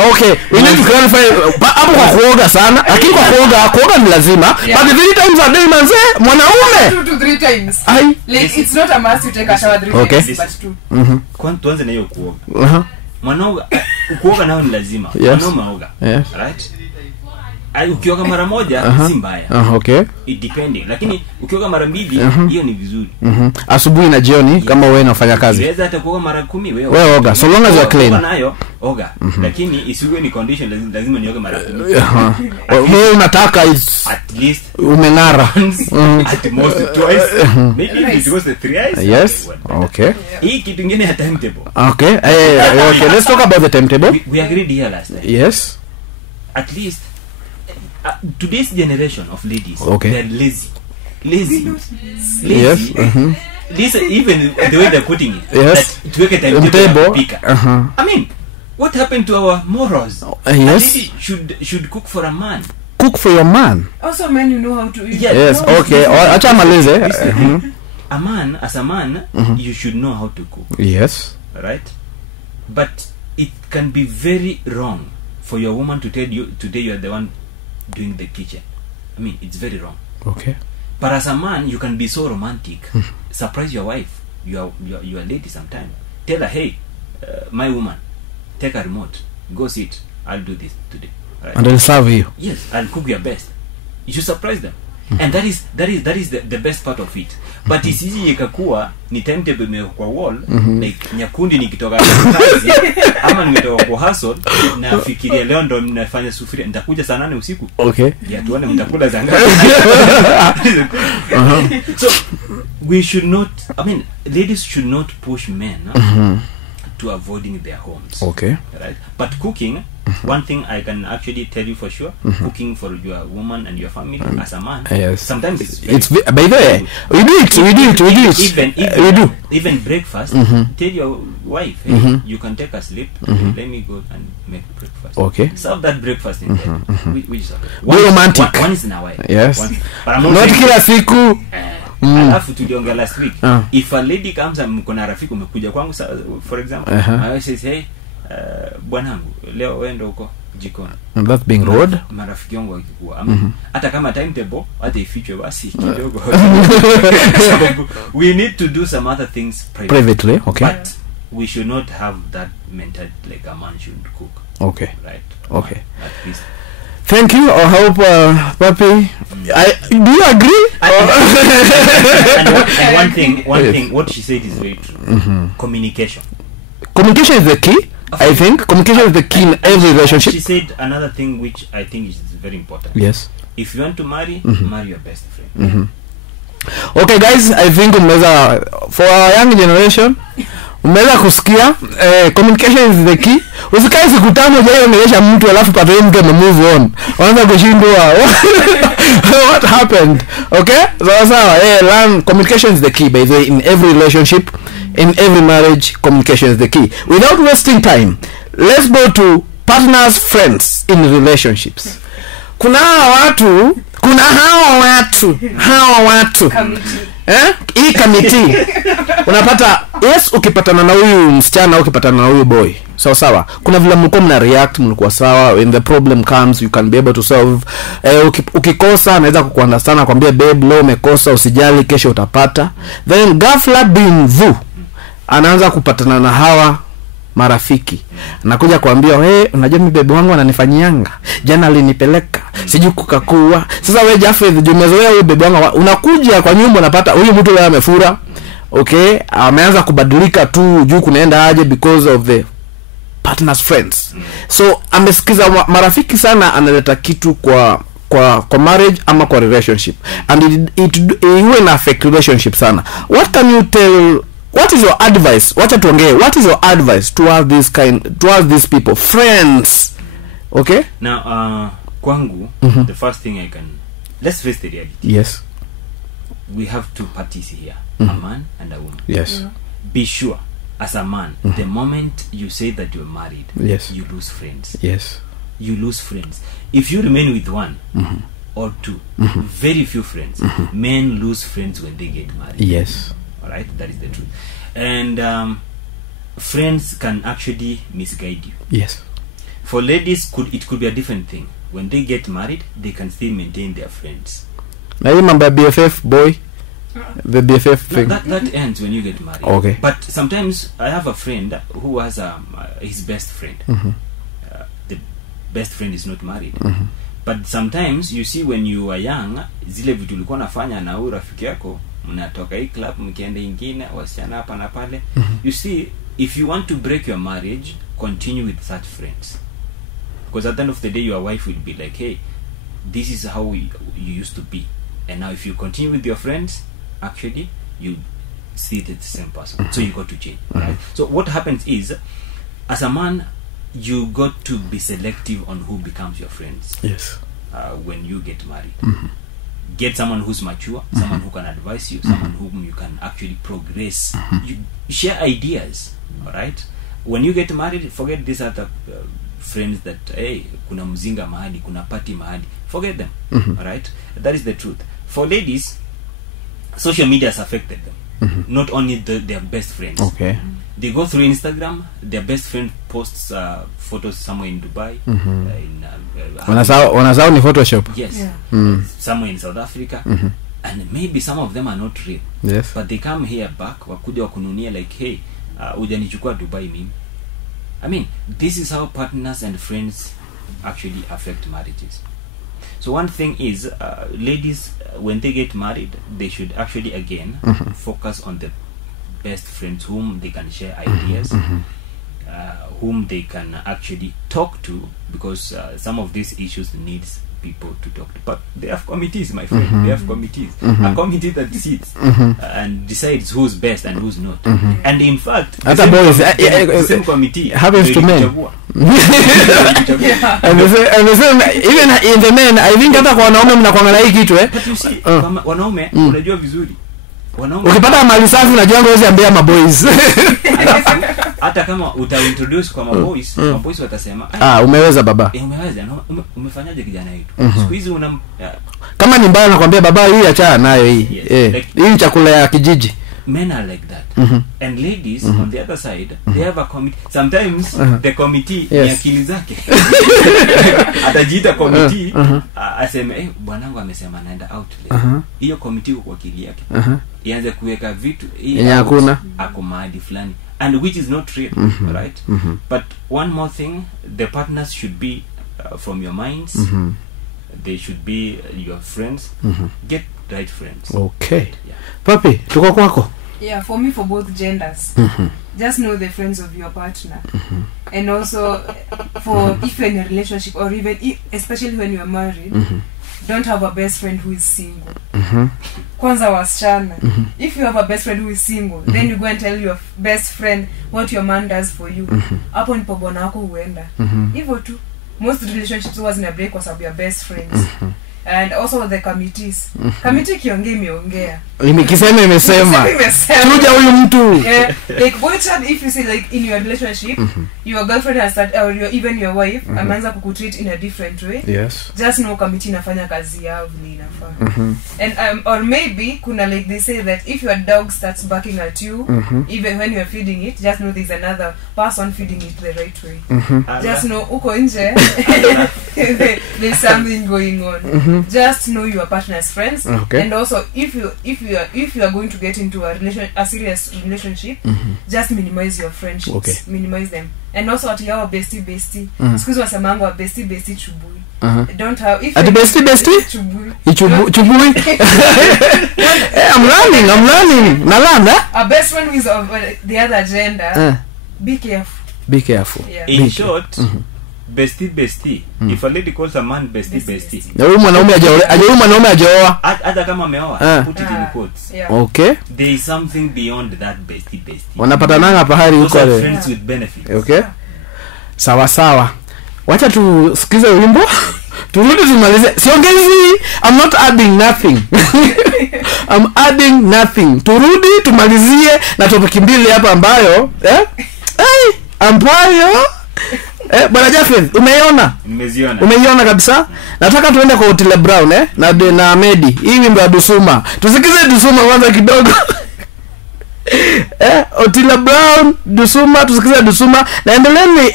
Okay, we need to clarify. Hapo kwa kuoga sana, lakini kwa kuoga ni lazima. Yeah. But 3 times a day manze, mwanaume. 2 to 3 times. Ai. Like it's not a must to take a shower 3 Okay. times, but 2. Kwanza tuanze na hiyo kuoga. Mwanaume kuoga nao ni lazima. Yes. Mwanaume aoga. Yes. Right? Ukioga mara moja si mbaya. Okay. It depending. Lakini ukioga mara mbili hiyo ni vizuri. Asubuhi na jioni kama wewe unafanya kazi. Unaweza hata kuoga mara 10 Wewe oga so long as you are clean. Oga nayo oga. Lakini isiwe ni condition lazima nioge mara 10. Wewe unataka At least umeng'ara. at most twice. Maybe it goes to 3 eyes. Yes. Okay. Hii kitu kingine ya timetable. Okay. Okay, let's talk about the timetable. We agreed here last time. Yes. At least today's generation of ladies, Okay. they're lazy. Lazy. Yes. Listen, even the way they're putting it. Yes. That to make a timetable. I mean, what happened to our morals? Yes. A lady should cook for a man. Cook for your man. Also men, you know how to eat. Yes. Okay. Acha malize. A man, as a man, you should know how to cook. Yes. Right? But it can be very wrong for your woman to tell you today you are the one doing the kitchen. I mean, it's very wrong. Okay. But as a man, you can be so romantic. Surprise your wife. You are lady sometime. Tell her, hey, my woman, take a remote. Go sit. I'll do this today. Right? And they'll serve you. Yes, I'll cook your best. You should surprise them. And that is the best part of it. But isiji ikakuwa ni timetable imewekwa kwa wall, like nyakundi nikitoka kazi ama nimetoka kwa hustle na fikiria leo ndo ninafanya sufuria nitakuja saa 8 usiku. Okay. Ya tuone mtakula za ngapi. So we should not, I mean, ladies should not push men to avoiding their homes. Okay. Right? But cooking One thing I can actually tell you for sure, cooking for your woman and your family as a man, Yes. sometimes It's by the way, we do it. Even breakfast, tell your wife, hey, you can take a sleep, let me go and make breakfast. Okay. Serve that breakfast in bed. Which is Be romantic. Once in a while. Yes. But I'm Not not saying, kila siku. alafu tulionga last week, if a lady comes and mko na rafiki umekuja kwangu, for example, I always say, hey, bwanangu leo wewe uko jikoni. That's being rude. Marafiki wangu wakikuwa hata kama timetable hata ifichwe basi kidogo. We need to do some other things Privately, okay. But we should not have that mentality like a man should cook. Okay. Right. Okay. At least. Thank you. I hope, Papi, do you agree? And one thing, what she said is very true. Communication. Communication is the key. I think communication is the key in every relationship. She said another thing which I think is very important. Yes. If you want to marry, marry your best friend. Okay, guys, I think for our young generation, umeweza kusikia communication is the key. Usikae siku tano je umeonyesha mtu alafu pato yeye mtu move on. Unaanza kushindwa. What happened? Okay? So learn communication is the key by the way in every relationship, in every marriage. Communication is the key. Without wasting time, let's go to partners, friends in relationships. Kuna hao watu hii committee unapata, yes, ukipatana na huyu msichana au ukipatana na huyu boy sawa, kuna vile mlikuwa mna react, mlikuwa sawa, when the problem comes you can be able to solve. Ukikosa anaweza kukuunderstand, akwambia babe leo umekosa, usijali, kesho utapata. Then ghafla bin vu anaanza kupatana na hawa marafiki, nakuja kuambia unajua mimi bebe wangu ananifanyianga, jana alinipeleka siju kukakuwa. Sasa wewe Jafeth umezoea huyu bebe wangu, unakuja kwa nyumba unapata huyu mtu leo amefura. Okay, ameanza kubadilika tu, juu kunaenda aje because of the partners friends. So amesikiza marafiki sana, analeta kitu kwa marriage ama kwa relationship, and it will affect relationship sana. What can you tell, what is your advice? What is your advice towards these people, friends? Okay, now kwangu the first thing I can, let's face the reality. Yes, we have two parties here, a man and a woman. Yes. Be sure as a man, the moment you say that you're married, yes, you lose friends. Yes, you lose friends. If you remain with one or two, very few friends. Men lose friends when they get married. Yes. Alright, that is the truth. And friends can actually misguide you. Yes. For ladies, it could be a different thing. When they get married, they can still maintain their friends. I remember BFF boy, the BFF thing. No, that ends when you get married. Okay. But sometimes I have a friend who has his best friend. The best friend is not married. But sometimes you see when you are young, zile vitu ulikuwa nafanya na huyu rafiki yako, mnatoka hii club mkienda ingine, wasichana hapa na pale. You see, if you want to break your marriage, continue with such friends. Because at the end of the day, your wife will be like, hey, this is how you used to be. And now if you continue with your friends, actually, you see the same person. So you got to change. Right? So what happens is, as a man, you got to be selective on who becomes your friends. Yes. When you get married. Get someone who's mature, someone who can advise you, someone whom you can actually progress. You share ideas. Alright? When you get married, forget these other friends that, hey, kuna mzinga mahali, kuna party mahali. Forget them. Alright? That is the truth. For ladies, social media has affected them. Not only their best friends. Okay. They go through Instagram, their best friend posts photos somewhere in Dubai. Wanasahau ni Photoshop. Yes. Somewhere in South Africa. And maybe some of them are not real. Yes. But they come here back, wakuja wakununia like, hey, ujanichukua Dubai mimi. I mean, this is how partners and friends actually affect marriages. So one thing is, ladies, when they get married, they should actually, again, focus on the best friends whom they can share ideas, whom they can actually talk to, because some of these issues needs people to talk to. But they have committees, my friend. They have committees. A committee that sits and decides who's best and who's not. And in fact, the same committee happens to men. Yeah. And the same, even in the men, I think hata kwa wanaume mnakuanga na hii kitu But you see, wanaume unajua vizuri. Wanaume ukipata mali safi unajua ngozi ambia maboys. Hata kama utaintroduce kwa maboys, maboys watasema umeweza baba. Umeweza, umefanyaje kijana wetu? Siku hizi kama ni mbaya nakwambia baba hii acha nayo hii. Like, hii chakula ya kijiji. Men are like that. And ladies on the other side, they have a committee. Sometimes the committee ni akili zake. Atajiita committee aseme bwanangu amesema naenda out leo. Hiyo committee kwa akili yake. Ianze kuweka vitu hii hakuna ako mahali fulani, and which is not real, right? But one more thing, the partners should be from your minds. They should be your friends. Get right friends. Okay. Yeah. Papi, tuko kwako? Yeah, for me, for both genders, just know the friends of your partner. And also, for if you're in a relationship, or even especially when you're married, don't have a best friend who is single. Kwanza wasichana. If you have a best friend who is single, then you go and tell your best friend what your man does for you. Hapo ndipo bwana wako huenda. Hivyo tu. Most relationships was in a break kwa sababu ya best friends. And also the committees. Committee kiongea imeongea. Nikisema imesema. Tuja huyu mtu. Like boy child, if you say like in your relationship, your girlfriend has started, or even your wife ameanza kukutreat in a different way. Yes. Just know committee inafanya kazi yao vile inafaa. And or maybe kuna like they say that if your dog starts barking at you, even when you're feeding it, just know there's another person feeding it the right way. Just know uko nje there's something going on. Just know your partner's friends. And also if you are going to get into a serious relationship, just minimize your friendships. Minimize them. And also at your bestie excuse me, wasemango wa bestie chubui. Don't have if at bestie chubui. Chubui. I'm learning. Nalanda. A best friend who is of the other gender. Be careful. Yeah. In short, bestie. If a lady calls a man bestie. Na huyu mwanaume hajaoa. Hata kama ameoa, put it in quotes. Yeah. Okay. There is something beyond that bestie. Wanapatananga pahali huko. Those are friends with benefits. Okay. Sawa. Wacha tusikize wimbo. Turudi tumalize. Siongezi. I'm not adding nothing. I'm adding nothing. Turudi tumalizie na topic mbili hapa ambayo ambayo bwana Jafeth, umeiona kabisa. Nataka tuende kwa Otile Brown na Medi. Hii wimbo ya Dusuma. Tusikize Dusuma kwanza kidogo. Otile Brown, Dusuma, tusikize Dusuma. Na endeleeni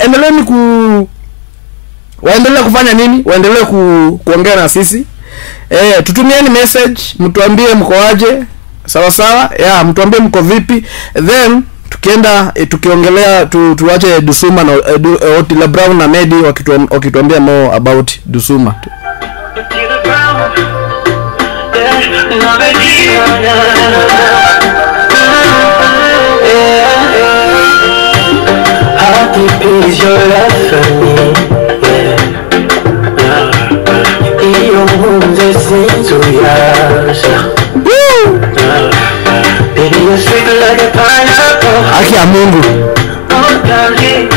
waendelee kufanya nini? Waendelee kuongea na sisi. Tutumieni message, mtuambie mko aje. Sawa? Mtuambie mko vipi. Then tukienda tukiongelea tuache Dusuma na Otile Brown na Medi wakituambia more about Dusuma. Otile Brown, how deep is your love for me? Your wounds are seen to yours. Baby, you're sweet like a pineapple. Haki ya Mungu. Oh, darling,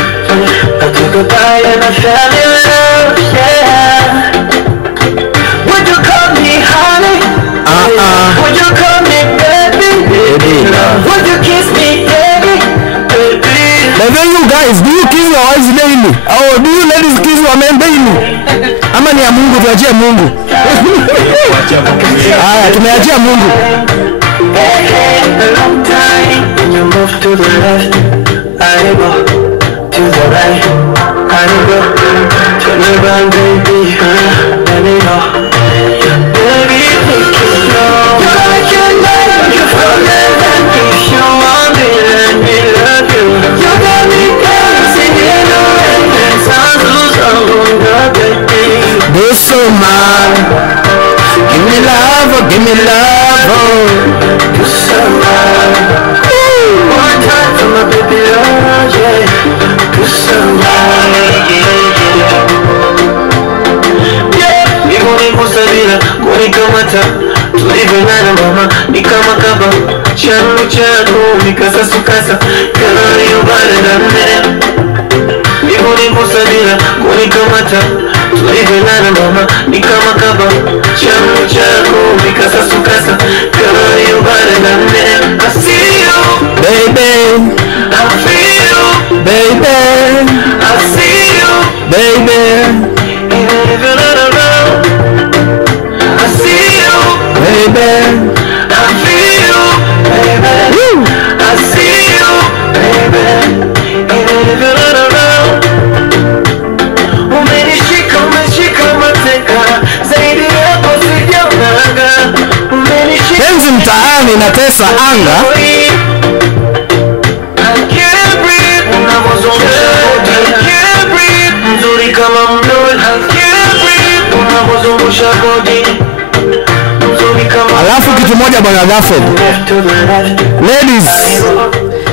I took a bite and I fell in love, yeah. Would you call me honey? Would you call me baby? Would you kiss me, baby? But then you guys, do you kiss your wives daily? Or do you ladies kiss your men daily? Ama ni ya Mungu, tuachie Mungu. Tumeachia Mungu. A long time when you move to the left, I go to the right, I go turn around, baby, let me go. Baby, take it slow. You're like a light, you're from heaven. If you want me, let me love you. You got me dancing in the rain, and sounds so baby. Dusuma, give me love, Dusuma, one time for my baby, oh yeah. Dusuma, yeah. We kunikamata tulivyonana mama ni kama kaba chanu chako mikasasukasa kanayo bale dane hivyo nikusabila kunikamata tulivyonana mama ni kama kaba chanu chako mikasasukasa kanayo bale dane I see you baby, I feel you baby, I see you baby, even if you're not around I see you baby. I feel you baby Woo. I see you baby even if you're not around umeshika mateka zaidi yako sijaonaga umenishika Penzi mtaani na Tesa anga. Alafu kitu moja bwana Gafford, ladies,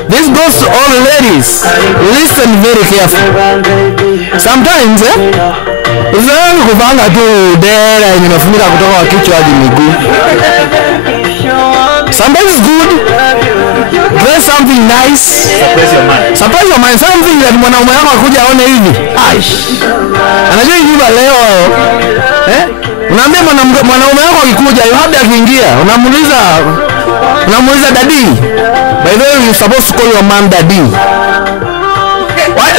this goes to all ladies, listen very carefully. Sometimes usianze kuvanga tu dera yenye inafunika kutoka kwa kichwa hadi miguu. Sometimes it's good, dress something nice, surprise your mind, something that mwanaume wako akuja aone hivi, aish, anajua hivi leo unaambia mwanaume wako akikuja, labda akiingia unamuuliza daddy. By the way, you're supposed to call your man daddy.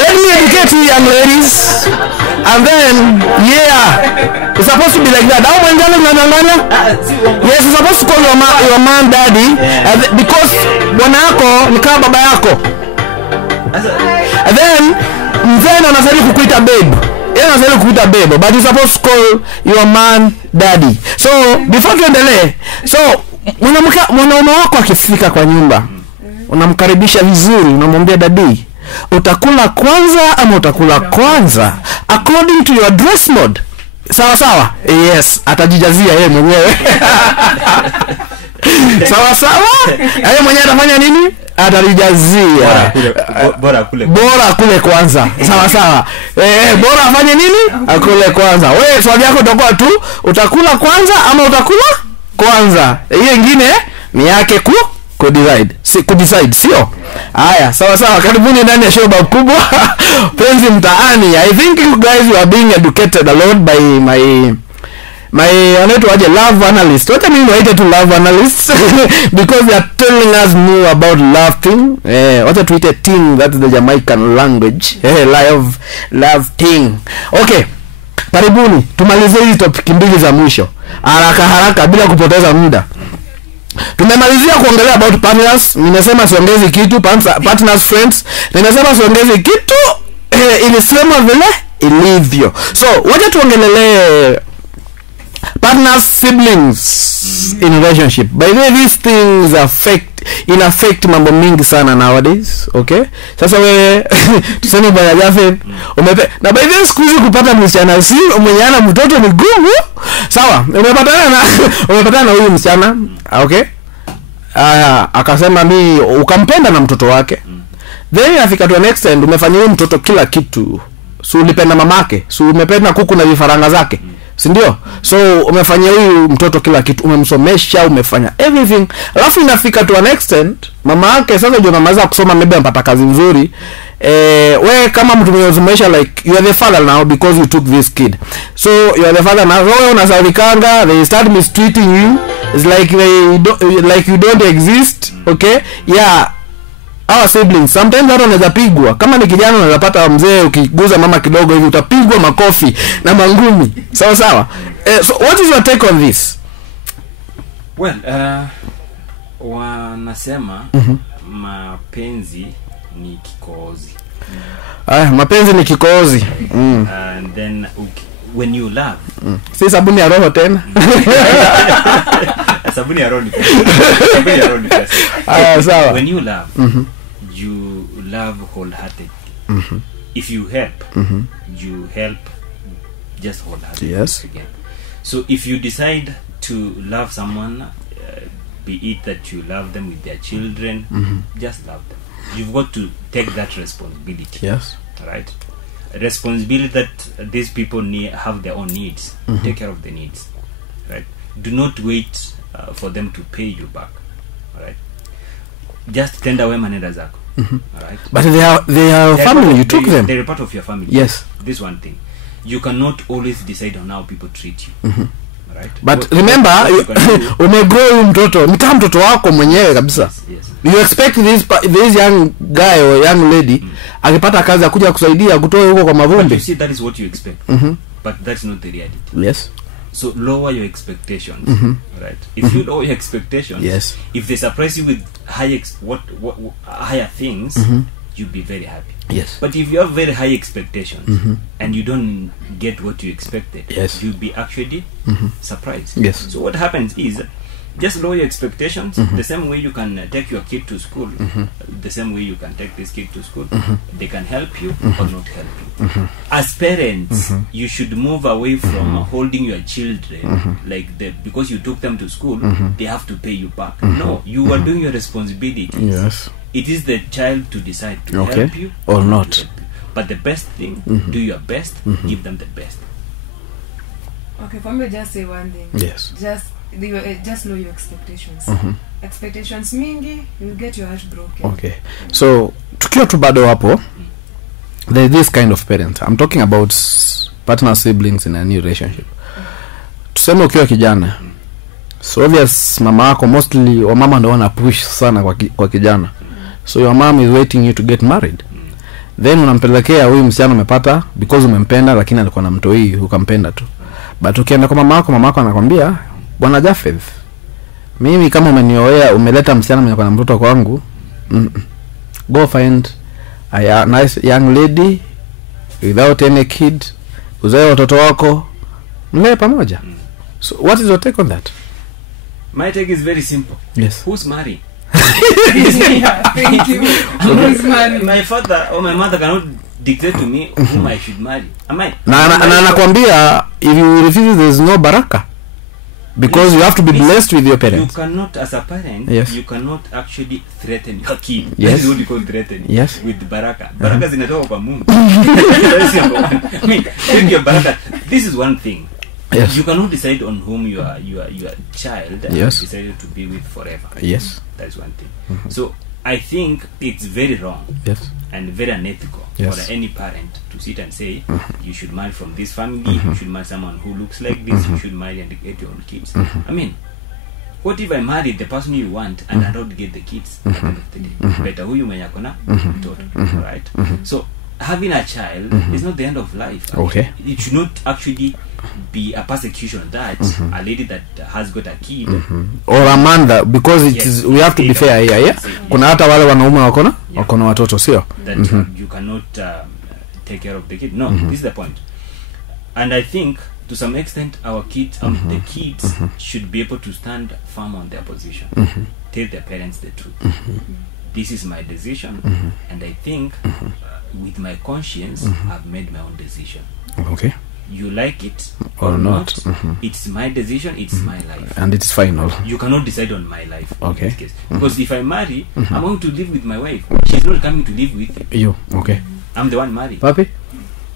Let me educate you young ladies. And then, yeah, it's supposed to be like that. How many yes, you're supposed to call your man daddy, because bwana yako ni kama baba yako. And then anasali kukuita babe. Yeye anasali kukuita babe, but you're supposed to call your man daddy. So, before tuendelee, so mwanaume wako akifika kwa nyumba, unamkaribisha vizuri, unamwambia daddy, utakula kwanza ama utakula kwanza according to your dress mode. Sawa sawa? Yes, atajijazia yeye mwenyewe. Sawa sawa? Yeye mwenyewe atafanya nini? Atalijazia. Bora kule kwanza. Sawa sawa? Bora afanye nini? Akule kwanza. Wewe swali yako itakuwa tu utakula kwanza ama utakula kwanza. Hiyo nyingine ni yake kudecide, sio? Haya, sawa sawa, karibuni ndani ya show kubwa Penzi Mtaani. I think you guys are being educated a lot by my anaitwaje love analyst. What I mean by to love analysts because they are telling us more about love thing. What to it thing, that's the Jamaican language. Love thing. Okay. Karibuni tumalize hizi topic mbili za mwisho. Haraka bila kupoteza muda. Tumemalizia kuongelea about partners. Nimesema siongezi kitu, partners, friends. Nimesema siongezi kitu, ilisema vile ilivyo. So, wacha tuongelee partners, siblings in relationship. By the way, these things affect mambo mingi sana nowadays, okay? Sasa wewe tuseme bwana Jaffe na by the way siku hizi kupata msichana si mwenye ana mtoto ni gumu. Sawa, umepatana na huyu msichana, okay? Akasema mimi ukampenda na mtoto wake. Then afika to next end umefanya huyu mtoto kila kitu. So ulipenda mamake, so umependa kuku na vifaranga zake. Si ndio? So umefanya huyu mtoto kila kitu, umemsomesha, umefanya everything. Alafu inafika to an extent mama yake sasa ndio anamaliza kusoma, maybe ampata kazi nzuri. Wewe kama mtu mwenye like you are the father now because you took this kid. So you are the father now. Wewe unasalikanga, they start mistreating you. It's like you don't exist, okay? Yeah. Our siblings sometimes hata unaweza pigwa. Kama ni kijana unaweza pata mzee ukiguza mama kidogo hivi utapigwa makofi na mangumi. Sawa sawa? So what is your take on this? Well, wanasema mapenzi ni kikohozi. Mapenzi ni kikohozi. And then when you love, si sabuni ya roho tena. Sabuni ya roho ni sawa. When you love, you love wholeheartedly. If you help, you help just wholeheartedly. Yes. Again. So if you decide to love someone, be it that you love them with their children, just love them. You've got to take that responsibility. Yes. Right? A responsibility that these people have their own needs. Take care of the needs. Right? do not wait for them to pay you back. All right, just tender wema nenda zako. All right, But they are family. You took them. They're part of your family. Yes. This one thing, you cannot always decide on how people treat you. Right? But remember, umegrow huyu mtoto, mtaa mtoto wako mwenyewe kabisa. Yes. You expect this young guy or young lady akipata kazi akuja kusaidia kutoa huko kwa But mavumbi. you see, that is what you expect. But that's not the reality. Yes. So lower your expectations, right? If you lower your expectations, Yes. if they surprise you with higher things, you'll be very happy. Yes. But if you have very high expectations and you don't get what you expected, Yes. you'll be actually surprised. Yes. So what happens is, just lower your expectations. The same way you can take your kid to school, the same way you can take this kid to school. They can help you or not help you. As parents, you should move away from holding your children like because you took them to school, they have to pay you back. No, you are doing your responsibilities. Yes. It is the child to decide to help you or to not. help you. But the best thing, do your best, give them the best. Okay, for me, just say one thing. Yes. Just know your expectations. Expectations mingi, you will get your heart broken. Okay. So tukiwa tu bado hapo, there's this kind of parent. I'm talking about partner siblings in a new relationship. Tuseme ukiwa kijana. So obvious mama yako mostly wa mama ndio wana push sana kwa kijana. So your mom is waiting you to get married. Then unampelekea huyu msichana umepata because umempenda lakini alikuwa na mtoi ukampenda tu. But ukienda kwa mama yako anakwambia, "Bwana Jafeth, mimi kama umenioea umeleta msichana mwenye na mtoto kwangu, go find a nice young lady without any kid, uzae watoto wako, mlee pamoja." So what is your take on that? My take is very simple. Yes. Who's marrying? Yeah, thank you. Who's married? My father or my mother cannot dictate to me whom I should marry. Am I? Na anakwambia if you refuse there's no baraka. Because you have to be blessed with your You parents. cannot, as a parent, Yes. you cannot actually threaten your kid. Yes. That is what you call threatening. Yes. With baraka. Baraka zinatoka kwa Mungu. That is number one. I mean, take your baraka. This is one thing. Yes. You cannot decide on whom your child Yes. decided to be with forever. Yes. That's one thing. So I think it's very wrong Yes. and very unethical Yes. for any parent to sit and say you should marry from this family, you should marry someone who looks like this, you should marry and get your own kids. I mean, what if I marry the person you want and I don't get the kids at the end of the day? Better huyu mwenye akona mtoto, right? So having a child is not the end of life. Okay. It should not actually be a persecution that a lady that has got a kid Or a man that, because it Yes. is, we have to be fair here, yeah? Yes. Kuna hata wale wanaume wako na watoto, sio? that you cannot take care of the kid. No, this is the point. And I think to some extent our kids, the kids should be able to stand firm on their position. Tell their parents the truth. This is my decision, and I think with my conscience I've made my own decision. Okay. You like it Or not. it's my decision, it's my life. And it's final. You cannot decide on my life Okay. in this case. Because if I marry, I'm going to live with my wife. She's not coming to live with you. You, okay. I'm the one married. Papi?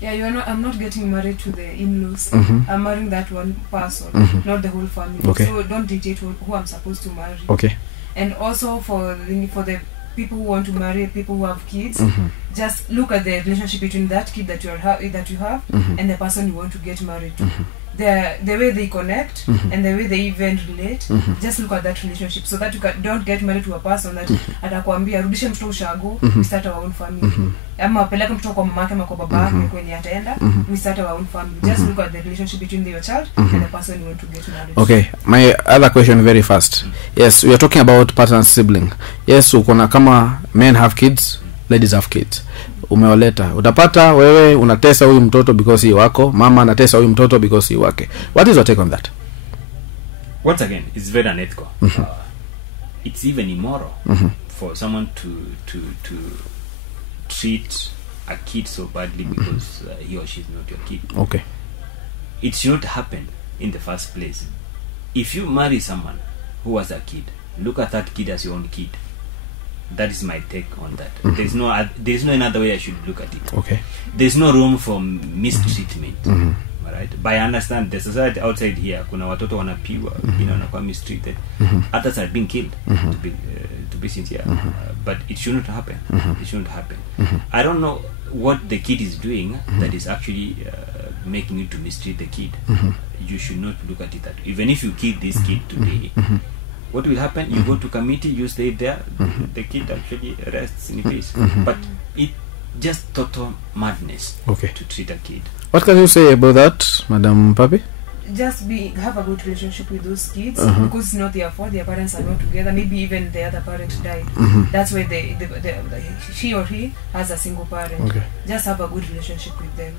Yeah, I'm not getting married to the in-laws. I'm marrying that one person, not the whole family. Okay. So don't dictate who I'm supposed to marry. Okay. And also for the people who want to marry, people who have kids, just look at the relationship between that kid that you have and the person you want to get married to. The way they connect and the way they even relate, just look at that relationship so that you don't get married to a person that atakwambia rudishe mtoto ushago, we start our own family. Ama peleka mtoto kwa mamake ama kwa babake kwenye ataenda, we start our own family. Just look at the relationship between your child and the person you want to get married to. Okay, my other question very fast. Yes, we are talking about partner sibling. Yes, ukona kama men have kids, ladies have kids. Umewaleta, utapata wewe unatesa huyu mtoto because he wako, mama anatesa huyu mtoto because he wake. What is your take on that? Once again, it's very unethical. It's even immoral for someone to treat a kid so badly because he or she is not your kid. Okay. It should not happen in the first place. If you marry someone who has a kid, look at that kid as your own kid. That is my take on that. There's no another way I should look at it. Okay. There's no room for mistreatment. Alright, but I understand the society outside here kuna watoto wanapigwa, wanakuwa mistreated, others are being killed, to be sincere, but it shouldn't happen. It shouldn't happen. I don't know what the kid is doing that is actually making you to mistreat the kid. You should not look at it that even if you kill this kid today, what will happen? You go to committee, you stay there, the kid actually rests in peace. But it just total madness to treat a kid. What can you say about that, Madam Papi? Just have a good relationship with those kids, because it's not their fault. Their parents are not together. Maybe even the other parent died. That's why she or he has a single parent. Just have a good relationship with them.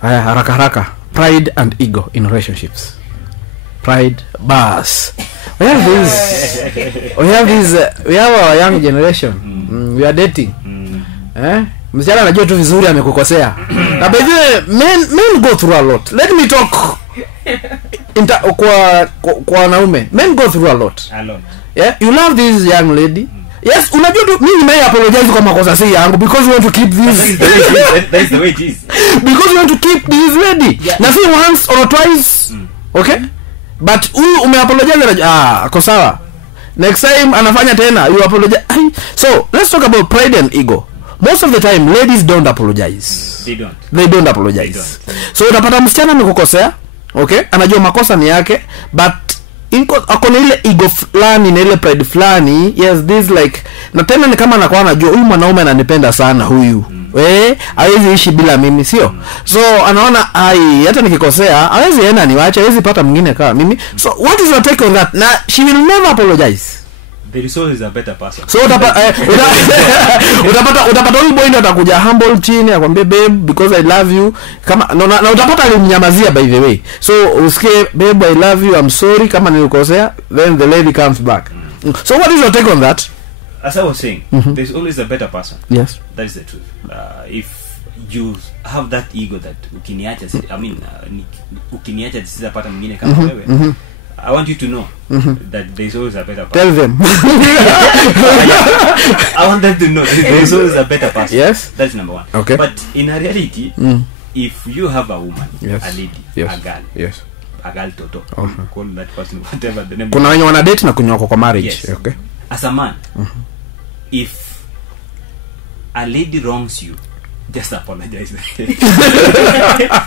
Haraka. Pride and ego in relationships. Pride, bars. We have our young generation. We are dating. Msichana anajua tu vizuri amekukosea. Na by the way, men go through a lot. Let me talk kwa wanaume. Men go through a lot. Yeah, you love this young lady. Yes, unajua tu mimi may apologize kwa makosa si yangu because you want to keep this. That's the way it is. Because you want to keep this lady. Na si once or twice. Okay? But umeapologize ako sawa. Next time anafanya tena you apologize. So, let's talk about pride and ego. Most of the time ladies don't apologize. They don't apologize. So utapata msichana amekukosea, okay? Anajua makosa ni yake, but akona ile ego fulani na ile pride fulani. Yes, this like na tena ni kama anakuwa anajua huyu mwanaume ananipenda sana huyu. Hawezi ishi bila mimi, sio? So anaona hata nikikosea hawezi enda niwache, hawezi pata mwingine kama mimi. So what is your take on that? Na she will never apologize. The resource is a better person. So utapata huyu boy ndo atakuja humble chini akwambie babe because I love you kama na utapata alimnyamazia by the way. So usikie babe I love you, I'm sorry kama nilikosea, then the lady comes back. So what is your take on that? As I was saying, there's always a better person. Yes, that is the truth. If you have that ego that ukiniacha ukiniacha sitapata mwingine kama wewe, I want you to know that there's always a better person. Tell them. I want them to know there's always a better person. Yes, that's number one. Okay. But in a reality, if you have a woman, yes, a lady, yes, a girl, yes, a girl toto, call that person whatever the name. Kuna wenye wana date na kunywa kwa marriage. Yes. Okay. As a man, if a lady wrongs you, just apologize.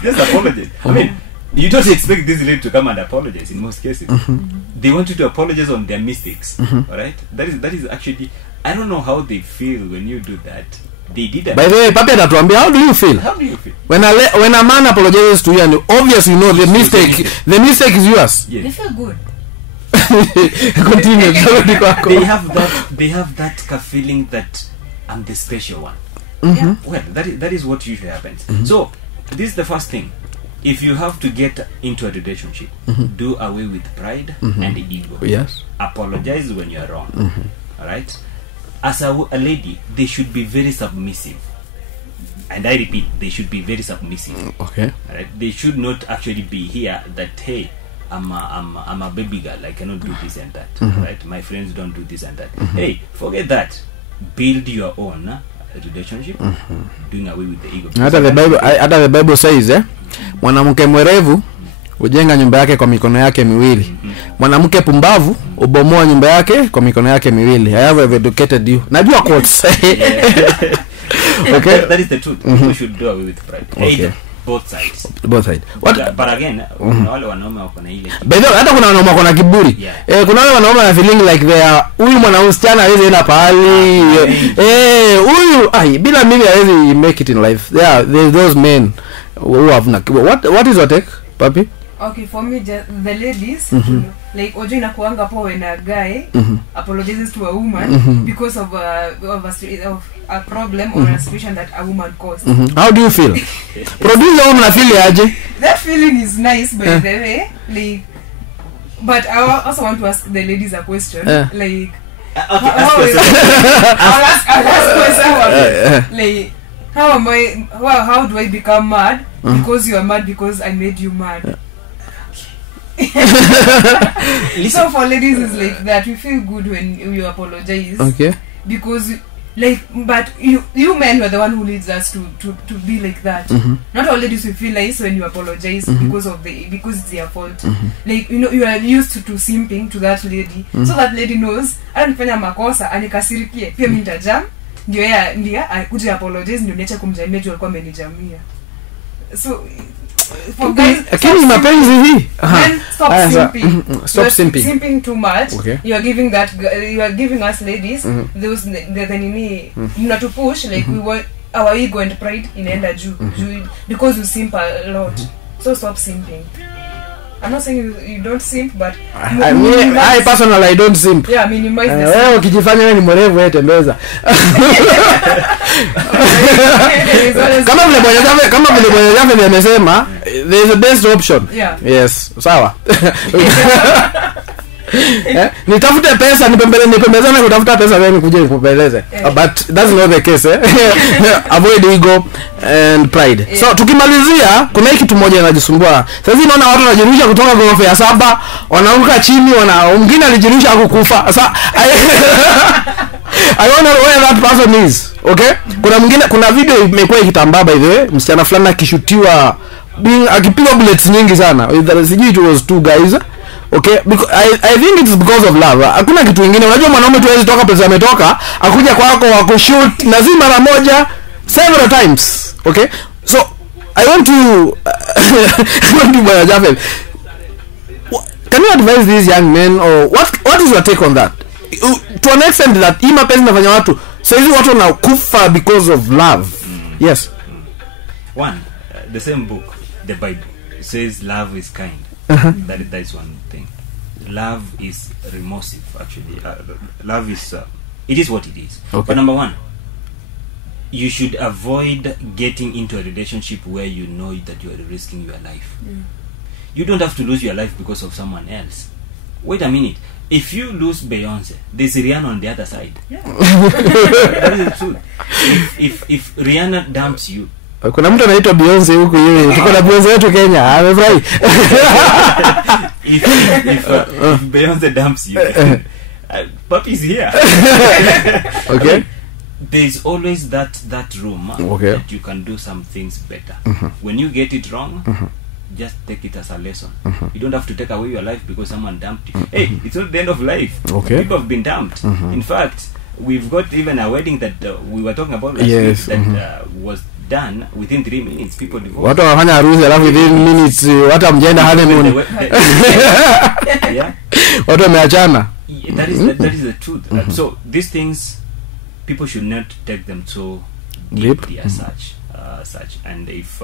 Just apologize. I mean, you don't expect this lady to come and apologize in most cases. They want you to apologize on their mistakes. Alright? That is actually, I don't know how they feel when you do that. They did that. By the way, Papi atatuambia, how do you feel? How do you feel? When a man apologizes to you and obviously you know the mistake is yours. Yes. They feel good. Continue. They have that feeling that I'm the special one. Well, that is what usually happens. So this is the first thing. If you have to get into a relationship, do away with pride and ego. Yes. Apologize when you are wrong. Alright? As a lady, they should be very submissive. And I repeat, they should be very submissive. Okay. Alright? They should not actually be here that, hey, I'm a baby girl, I cannot do this and that. Right? My friends don't do this and that. Hey, forget that. Build your own relationship, doing away with the ego. Hata the Bible says, mwanamke mwerevu ujenga nyumba yake kwa mikono yake miwili. Mwanamke pumbavu ubomoa nyumba yake kwa mikono yake miwili. I have educated you. Najua quotes. Okay, that is the truth. People should do away with pride. Okay. Both sides. What? But again, wale wanaume wako na ile. By the way, hata kuna wanaume wako na kiburi. Kuna wale wanaume wana feeling like they are huyu mwanausichana hawezi enda pahali. Huyu bila mimi hawezi make it in life. There's those men who have what is your take, Papi? Okay, for me, the ladies, like ojo inakuanga po when a guy apologizes to a woman because of a problem or a situation that a woman caused. How do you feel? Produce woman feel aje? That feeling is nice, by the way. Like, but I also want to ask the ladies a question. Like, I'll ask question. Like, how do I become mad? Because you are mad because I made you mad. So for ladies it's like that. We feel good when you apologize. Okay. Because Like, but you men were the one who leads us to be like that. Not all ladies will feel nice when you apologize because it's their fault. Like, you know, you are used to simping to that lady, so that lady knows ananifanya makosa anikasirikie pia mimi nitajam ndio akuje apologize ndio niache kumjamia juu alikuwa amenijamia. So for guys, lakini mapenzi hii stop simping. Stop simping. Simping too much. Okay. You are giving us ladies those the nini to push like we want our ego and pride inaenda juu because you simp a lot. So stop simping. I'm not saying you don't simp, but I personally I don't simp. Yeah, minimize the wewe ukijifanya wewe ni mwerevu wewe tembeza. Kama vile bwana Jaffe amesema, there is a best option. Yeah. Yes, sawa. Nitafute pesa nipembezane kutafuta pesa wewe nikuje nikupeleze. But that's not the case. Avoid ego and pride. So tukimalizia kuna hiki kitu moja inajisumbua. Sasa hivi naona watu wanajirusha kutoka ghorofa ya 7, wanaanguka chini, mwingine alijirusha kukufa. Sasa I don't know where that person is. Okay? Kuna video imekuwa ikitambaa by the way, msichana fulani akishutiwa akipigwa bullets nyingi sana. Sijui it was 2 guys. Okay, because I think it's because of love. Hakuna kitu kingine. Unajua mwanaume tu hawezi toka pesa ametoka, akuja kwako wakushoot lazima mara moja several times. Okay? So I want to Bwana Jaffe, can you advise these young men, or what is your take on that? To an extent that hii mapenzi nafanya watu sasa hivi watu wanakufa because of love. Yes. One, the same book, the Bible, says love is kind. That is one thing. Love is remorsive, actually. Love is it is what it is. Okay. But number one, you should avoid getting into a relationship where you know that you are risking your life. You don't have to lose your life because of someone else. Wait a minute. If you lose Beyonce, there's Rihanna on the other side. Yeah. That is the truth. If Rihanna dumps you, kuna mtu anaitwa Beyonce huko yeye, tuko na Beyonce wetu Kenya, amefurahi. If Beyonce dumps you, Papi's here. Okay. I mean, there's always that room okay, that you can do some things better. When you get it wrong, just take it as a lesson. You don't have to take away your life because someone dumped you. Hey, it's not the end of life. Okay. People have been dumped. In fact, we've got even a wedding that we were talking about last yes, week that was done within 3 minutes. People divorced. Watu wanafanya harusi alafu within minutes watu amjenda honeymoon. Yeah. Watu wameachana. That is the truth. So these things, people should not take them so deeply as such. And if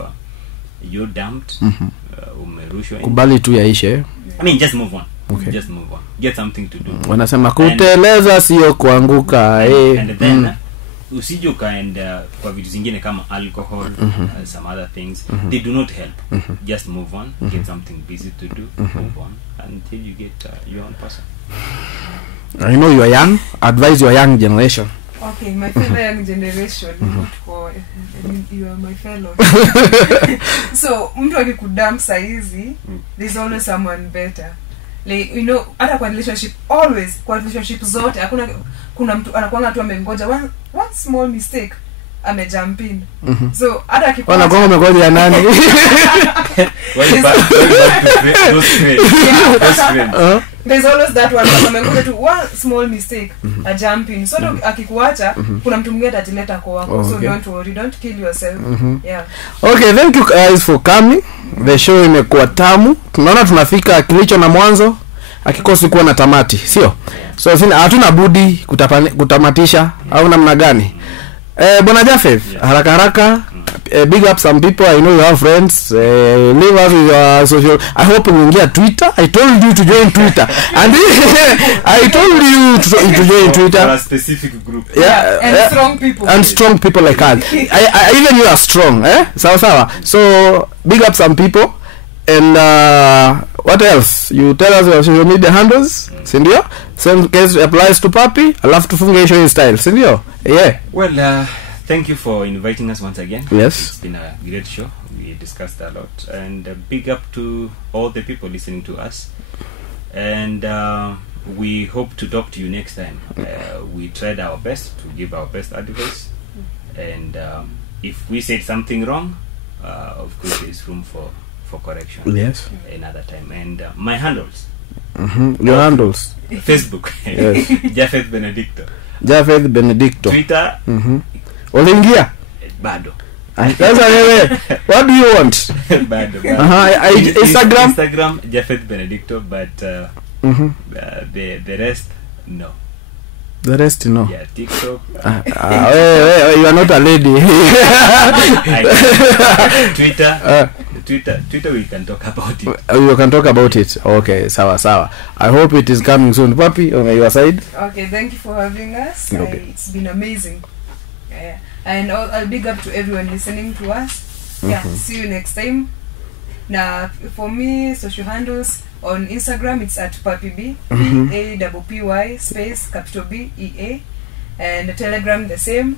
you're dumped, umerushwa, kubali tu yaishe. I mean, just move on. Okay. Just move on. Get something to do. Wanasema kuteleza sio kuanguka. And then usije ukaenda kwa vitu zingine kama alcohol, some other things. They do not help. Just move on. Get something busy to do. Move on until you get your own person. I know you are young. Advise your young generation. Okay, my fellow young generation, you are my fellow. So mtu akikudump saizi, there's always someone better. Like, you know, hata kwa relationship, always kwa relationship zote kuna mtu anakuanga tu amengoja one small mistake amejump in. So hata akikuwa wana kwa umegoja ya nani? There's always that one amengoja tu one small mistake a jump in. So akikuacha kuna mtu mwingine atajileta kwa wako. So don't worry, don't kill yourself. Yeah. Okay, thank you guys for coming. The show imekuwa tamu. Tunaona tunafika kilicho na mwanzo akikosi kuwa na tamati, sio? So sina hatuna budi kutamatisha au namna gani? Bwana Jaffe, haraka big up some people. I know you have friends. Leave us with your social. I hope you ingia Twitter. I told you to join Twitter, and I told you to join Twitter. For a specific group. Yeah, and strong people. And strong people like us. I even you are strong, sawa. So big up some people. And what else? You tell us your social media handles, sindio? Same case applies to Papi. Alafu tufunge show in style, sindio? Yeah. Well, thank you for inviting us once again. Yes. It's been a great show. We discussed a lot. And big up to all the people listening to us. And we hope to talk to you next time. We tried our best to give our best advice, and if we said something wrong, of course there is room for correction. Yes. Another time. And my handles. Your handles. Facebook. Yes. Japheth Benedicto. Japheth Benedicto. Twitter. Olingia. Bado. Sasa wewe, what do you want? Bado. Instagram Japheth Benedicto, but the rest no. The rest no. Yeah, TikTok. You are not a lady. Twitter we can talk about it. You can talk about it. Okay, sawa. I hope it is coming soon. Papi, on your side. Okay, thank you for having us. Okay. It's been amazing. And I'll big up to everyone listening to us. Yeah, see you next time. Now, for me, social handles on Instagram, it's at PapiB, PAPPY space capital BEA, and the Telegram the same,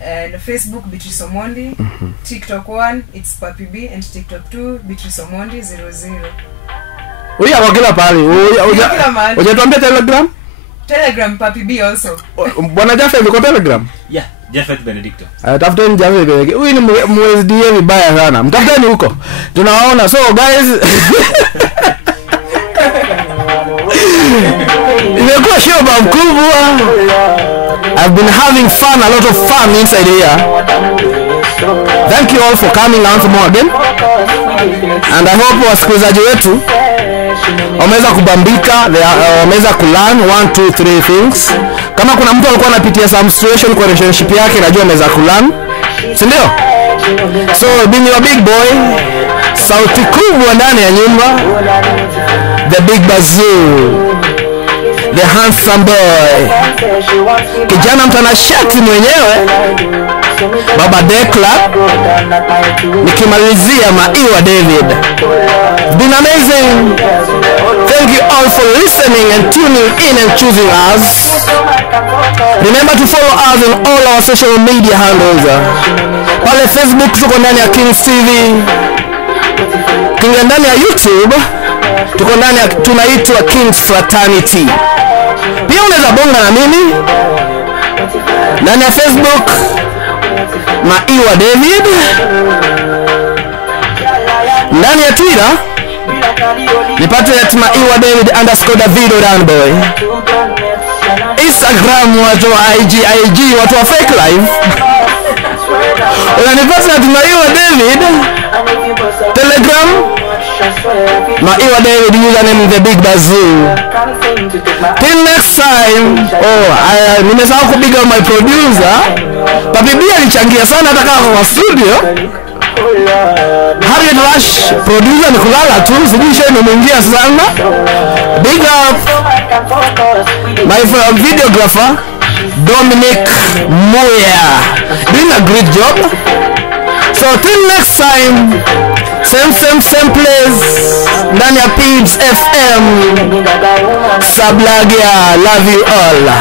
and Facebook Beatrice Omondi, TikTok 1 it's PapiB, and TikTok 2 Beatrice Omondi 00. Uya wakila pale. Hujatuambia Telegram? Telegram PapiB also. Bwana Japheth uko Telegram? Yeah, Japheth Benedicto. Tafuteni Japheth Benedicto. Huyu ni MSDA vibaya sana. Mtafuteni huko. Tunawaona. So guys, imekuwa show mkubwa. I've been having fun, a lot of fun inside here. Thank you all for coming once more again. And I hope wasikilizaji wetu wameweza kubambika, wameweza kulearn 1 2 3 things. Kama kuna mtu alikuwa anapitia some situation kwa relationship yake, najua ameweza kulearn. Si ndio? So being your big boy, sauti kubwa ndani ya nyumba, the big bazoo, the handsome boy, kijana mtanashati mwenyewe, Baba Dekla, nikimalizia Maiwa David. Been amazing. Thank you all for listening and tuning in and choosing us. Remember to follow us on all our social media handles. Pale Facebook tuko ndani ya Kings TV. Kinga ndani ya YouTube tuko ndani ya tunaitwa Kings Fraternity. Pia unaweza bonga na mimi ndani ya Facebook Maiwa David, ndani ya Twitter nipate at Maiwa David _Davido Runboy. Instagram watu wa IG watu wa fake life unanipata at Maiwa David. Telegram Maiwa David, username the big bazoo. Till next time. Nimesahau kupiga my producer Papi B alichangia sana hata kama kwa studio. Harriet Rush producer ni kulala tu, sijui shame imeingia sana. Big up my videographer Dominic Moya, doing a great job. So till next time, same place, ndani ya Pibs FM. Sablagia, love you all.